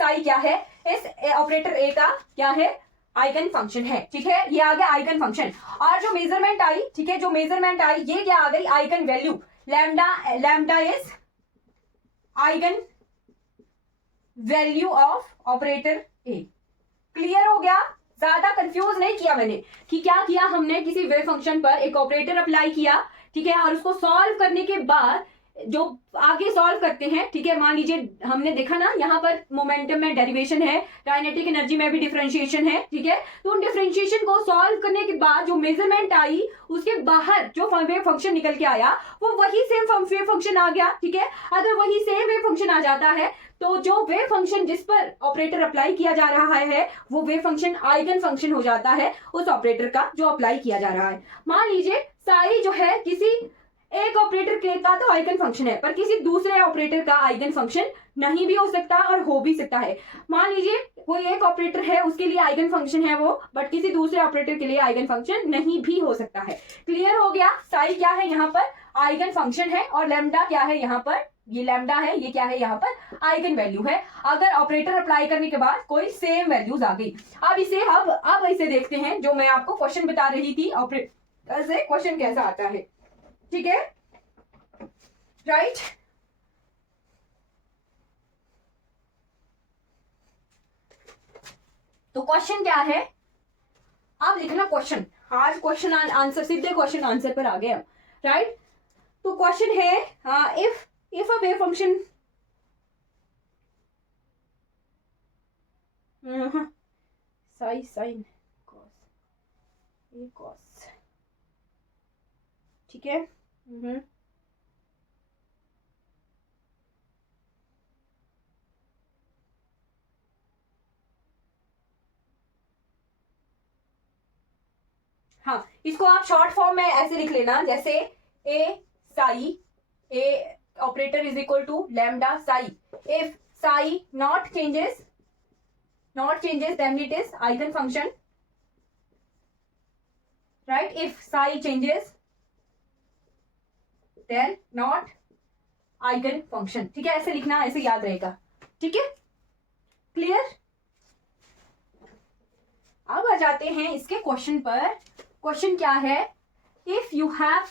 ऑपरेटर ए का क्या है, आइगन फंक्शन है, ठीक है, ये आ गया आइगन फंक्शन। और जो मेजरमेंट आई, ठीक है, ये क्या आ गई, eigen value, lambda is eigen value of operator A. Clear हो गया, ज्यादा कंफ्यूज नहीं किया मैंने कि क्या किया हमने, किसी वेव फंक्शन पर एक ऑपरेटर अप्लाई किया, ठीक है, और उसको सॉल्व करने के बाद जो आगे सॉल्व करते हैं, ठीक है, मान लीजिए हमने देखा ना यहाँ पर मोमेंटम में डेरिवेशन है, काइनेटिक एनर्जी में भी डिफरेंशिएशन है, ठीक है। तो उन डिफरेंशिएशन को सॉल्व करने के बाद जो मेजरमेंट आई उसके बाहर जो वेव फंक्शन निकल के आया वो वही सेम वेव फंक्शन आ गया, ठीक है। अगर वही सेम वेव फंक्शन आ जाता है तो जो वेव फंक्शन जिस पर ऑपरेटर अप्लाई किया जा रहा है वो वेव फंक्शन आइगन फंक्शन हो जाता है उस ऑपरेटर का जो अप्लाई किया जा रहा है। मान लीजिए साई जो है किसी एक ऑपरेटर के का तो आइगन फंक्शन है पर किसी दूसरे ऑपरेटर का आइगन फंक्शन नहीं भी हो सकता और हो भी सकता है। मान लीजिए कोई एक ऑपरेटर है उसके लिए आइगन फंक्शन है वो, बट किसी दूसरे ऑपरेटर के लिए आइगन फंक्शन नहीं भी हो सकता है। क्लियर हो गया, साई क्या है यहाँ पर आइगन फंक्शन है और लैम्डा क्या है यहाँ पर, ये लैम्डा है, ये क्या है यहाँ पर आइगन वैल्यू है। अगर ऑपरेटर अप्लाई करने के बाद कोई सेम वैल्यूज आ गई, अब इसे देखते हैं जो मैं आपको क्वेश्चन बता रही थी ऑपरेटर से क्वेश्चन कैसा आता है, ठीक है, राइट। तो क्वेश्चन क्या है, आप लिखना क्वेश्चन, आज क्वेश्चन आंसर, सीधे क्वेश्चन आंसर पर आ गए हम, राइट। तो क्वेश्चन है if a wave function sin cos, ठीक है, हाँ, इसको आप शॉर्ट फॉर्म में ऐसे लिख लेना जैसे ए साई, ए operator is equal to lambda psi. If psi not changes then it is eigen function, right. If psi changes then not eigen function. ठीक है, ऐसे लिखना, ऐसे याद रहेगा। ठीक है, क्लियर। अब आ जाते हैं इसके क्वेश्चन पर। क्वेश्चन क्या है, if you have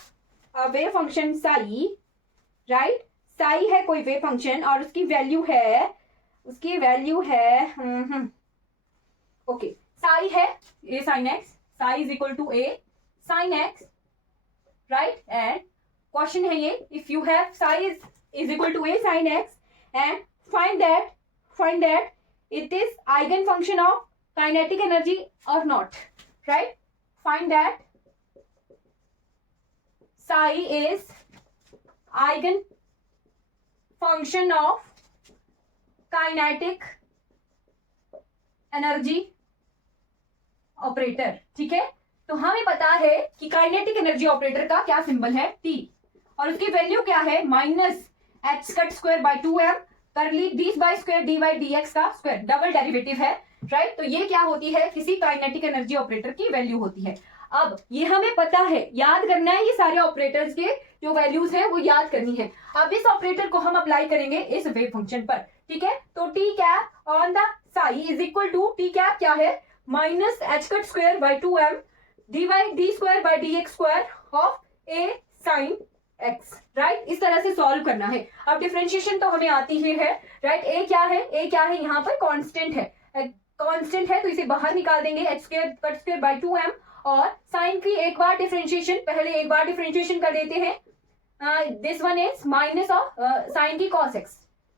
a wave function psi, right, Sai है कोई वेव फंक्शन और उसकी वैल्यू है ओके, साई है a sin x, psi is equal to a sin x, right, and question है ये, if you have psi is equal to a sin x and find that it is eigen function of kinetic energy or not, right? Find that psi is eigen function of kinetic energy operator। ठीक है, तो हमें पता है कि काइनेटिक एनर्जी ऑपरेटर का क्या सिंबल है, T, और उसकी वैल्यू क्या है, minus h cut square by 2m करली D by square D by d x का स्क्वायर, डबल डेरिवेटिव है, राइट। तो ये क्या होती है, किसी काइनेटिक एनर्जी ऑपरेटर की वैल्यू होती है। अब ये हमें पता है, याद करना है, ये सारे ऑपरेटर्स के जो वैल्यूज है वो याद करनी है। अब इस ऑपरेटर को हम अप्लाई करेंगे इस वेव फंक्शन पर। ठीक है, तो T cap on the psi is equal to, T cap क्या है, minus h cut square by 2m d by d square by d x square of a sine x, right. इस तरह से सॉल्व करना है। अब डिफरेंशिएशन तो हमें आती ही है, राइट। ए क्या है, यहाँ पर कांस्टेंट है, तो इसे बाहर निकाल देंगे, H square cut square by 2m, और साइन की एक बार डिफरेंशिएशन कर देते हैं। This one is minus of sine की cos x,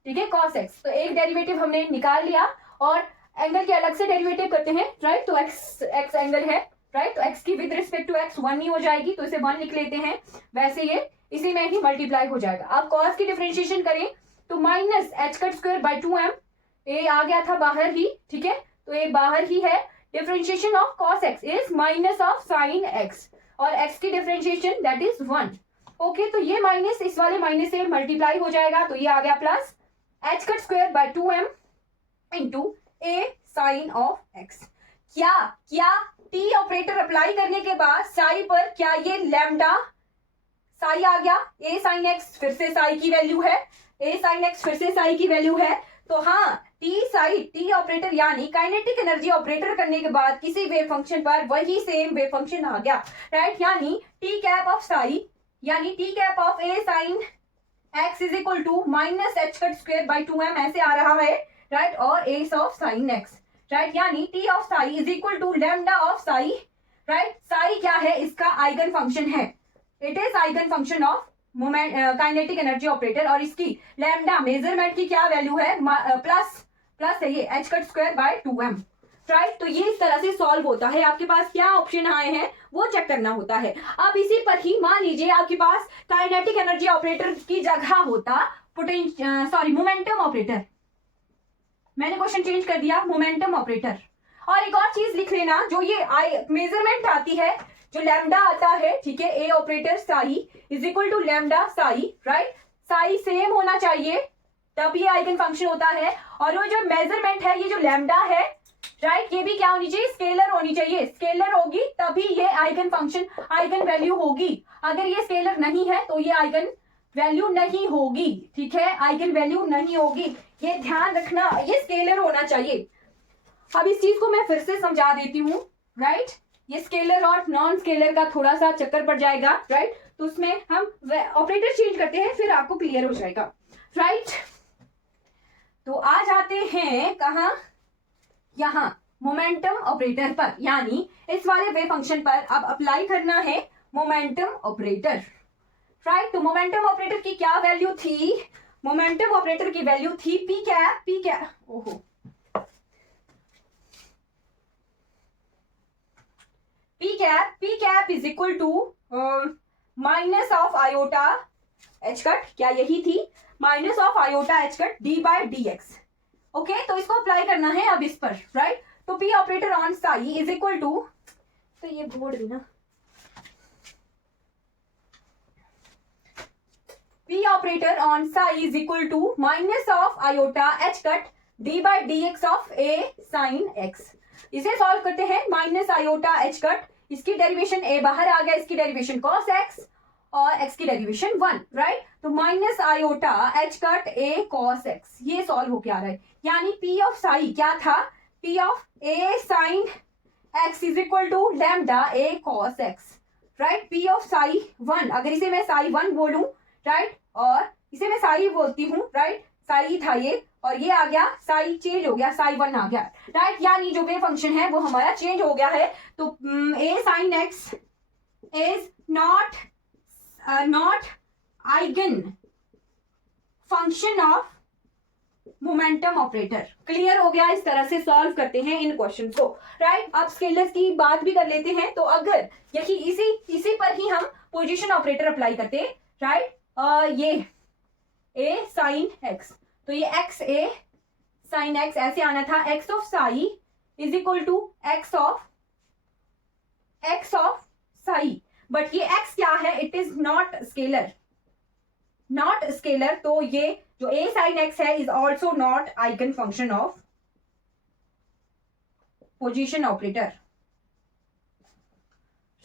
ठीक है, cos x। तो एक डेरिवेटिव हमने निकाल लिया और एंगल के अलग से डेरिवेटिव करते हैं, राइट। तो x एंगल है, राइट, तो x की विद रिस्पेक्ट टू x 1 ही हो जाएगी, तो इसे 1 लिख लेते हैं, वैसे ये इसी में ही मल्टीप्लाई हो जाएगा। अब cos की डिफरेंशिएशन करें तो minus h cut square by 2m, ए आ गया था बाहर ही, ठीक है, तो ये बाहर ही है। Differentiation of cos x is minus of sine x, और x की डिफरेंशिएशन दैट इज 1। ओके, तो ये माइनस इस वाले माइनस से मल्टीप्लाई हो जाएगा, तो ये आ गया plus h cut square by 2m into a sine of x। क्या टी ऑपरेटर अप्लाई करने के बाद साई पर क्या ये लैम्डा साई आ गया, ए साइन एक्स फिर से साई की वैल्यू है, ए साइन एक्स फिर से साई की वैल्यू है। तो हाँ, टी ऑपरेटर यानी काइनेटिक एनर्जी ऑपरेटर करने के बाद किसी वेव फंक्शन पर वही सेम वेव फंक्शन आ गया, राइट। यानी टी कैप ऑफ साई यानी T cap of a sine x is equal to minus h cut square by 2m ऐसे आ रहा है, राइट, और a of sine x, right. यानी T of psi is equal to lambda of psi, right. Psi क्या है, इसका आइगन फंक्शन है, it is eigen function of moment kinetic energy operator, और इसकी लैम्डा मेजरमेंट की क्या वैल्यू है, प्लस है ये H cut square by 2m, right. तो ये इस तरह से सॉल्व होता है। आपके पास क्या ऑप्शन आए हैं वो चेक करना होता है। अब इसी पर ही मान लीजिए आपके पास काइनेटिक एनर्जी ऑपरेटर की जगह होता मोमेंटम ऑपरेटर, मैंने क्वेश्चन चेंज कर दिया, मोमेंटम ऑपरेटर। और एक और चीज लिख लेना, जो ये मेजरमेंट आती है, जो लैम्डा आता है, ठीक है, A operator psi is equal to lambda psi, right. Psi same होना चाहिए तब ये आइगन फंक्शन होता है, और वो जो मेजरमेंट है, ये जो लैम्डा है, राइट, ये भी क्या होनी चाहिए, स्केलर होनी चाहिए, स्केलर होगी तभी ये आइगन फंक्शन आइगन वैल्यू होगी। अगर ये स्केलर नहीं है तो ये आइगन वैल्यू नहीं होगी, ठीक है, आइगन वैल्यू नहीं होगी, ये ध्यान रखना, ये स्केलर होना चाहिए। अब इस चीज को मैं फिर से समझा देती हूँ, राइट। ये स्केलर और नॉन स्केलर का थोड़ा सा चक्कर पड़ जाएगा, राइट, तो उसमें हम ऑपरेटर चेंज करते हैं, फिर आपको क्लियर हो जाएगा, राइट। तो आ जाते हैं कहाँ, यहाँ मोमेंटम ऑपरेटर पर, यानी इस वाले वेव फंक्शन पर अब अप्लाई करना है मोमेंटम ऑपरेटर, राइट। तो मोमेंटम ऑपरेटर की क्या वैल्यू थी, मोमेंटम ऑपरेटर की वैल्यू थी P cap is equal to minus of iota h cut, क्या यही थी, minus of iota h cut d by d x. Okay, तो इसको अप्लाई करना है अब इस पर, राइट। तो P operator on psi is equal to, तो ये बोर्ड भी ना, P operator on psi is equal to minus of iota h cut d by d x of a sine x. इसे सॉल्व करते हैं, माइनस आयोटा एच कट, इसकी डेरिवेशन ए बाहर आ गया, इसकी डेरिवेशन cos x, और x की डेरिवेशन 1, राइट। तो minus iota h cut a cos x, ये सॉल्व होके आ रहा है। यानी p ऑफ साई क्या था, p of a sin x is equal to lambda a cos x, right. p of psi 1, अगर इसे मैं साई 1 बोलूं, राइट, और इसे मैं साई बोलती हूँ, राइट, साई था ये, और ये आ गया साई, चेंज हो गया, साई 1 आ गया, राइट। यानी जो वेव फंक्शन है वो हमारा चेंज हो गया है। तो a sin x is not eigen function of momentum operator. Clear हो गया। इस तरह से सॉल्व करते हैं इन क्वेश्चन को, राइट। अब स्केलर्स की बात भी कर लेते हैं। तो अगर यही इसी पर ही हम पोजीशन ऑपरेटर अप्लाई करते, राइट, ये a sin x, तो ये x a sin x ऐसे आना था, x of psi is equal to x of psi, but ये x क्या है, इट इज नॉट स्केलर, तो ये जो a sin x है is also not eigen function of position operator,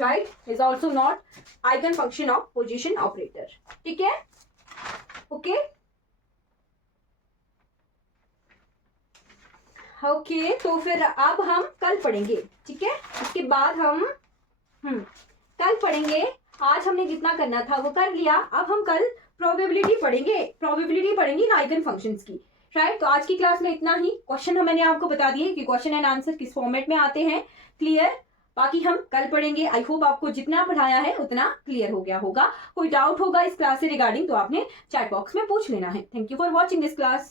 right, is also not eigen function of position operator. ठीक है, ओके ओके। तो फिर अब हम कल पढ़ेंगे, ठीक है। इसके बाद हम कल पढ़ेंगे। आज हमने जितना करना था वो कर लिया। अब हम कल प्रोबेबिलिटी पढ़ेंगे इन आइगन फंक्शंस की, राइट। तो आज की क्लास में इतना ही। क्वेश्चन मैंने आपको बता दिए कि क्वेश्चन एंड आंसर किस फॉर्मेट में आते हैं, क्लियर। बाकी हम कल पढ़ेंगे। आई होप आपको जितना पढ़ाया है उतना क्लियर हो गया होगा। कोई डाउट होगा इस क्लास से रिगार्डिंग तो आपने चैट बॉक्स में पूछ लेना है। Thank you for watching this class.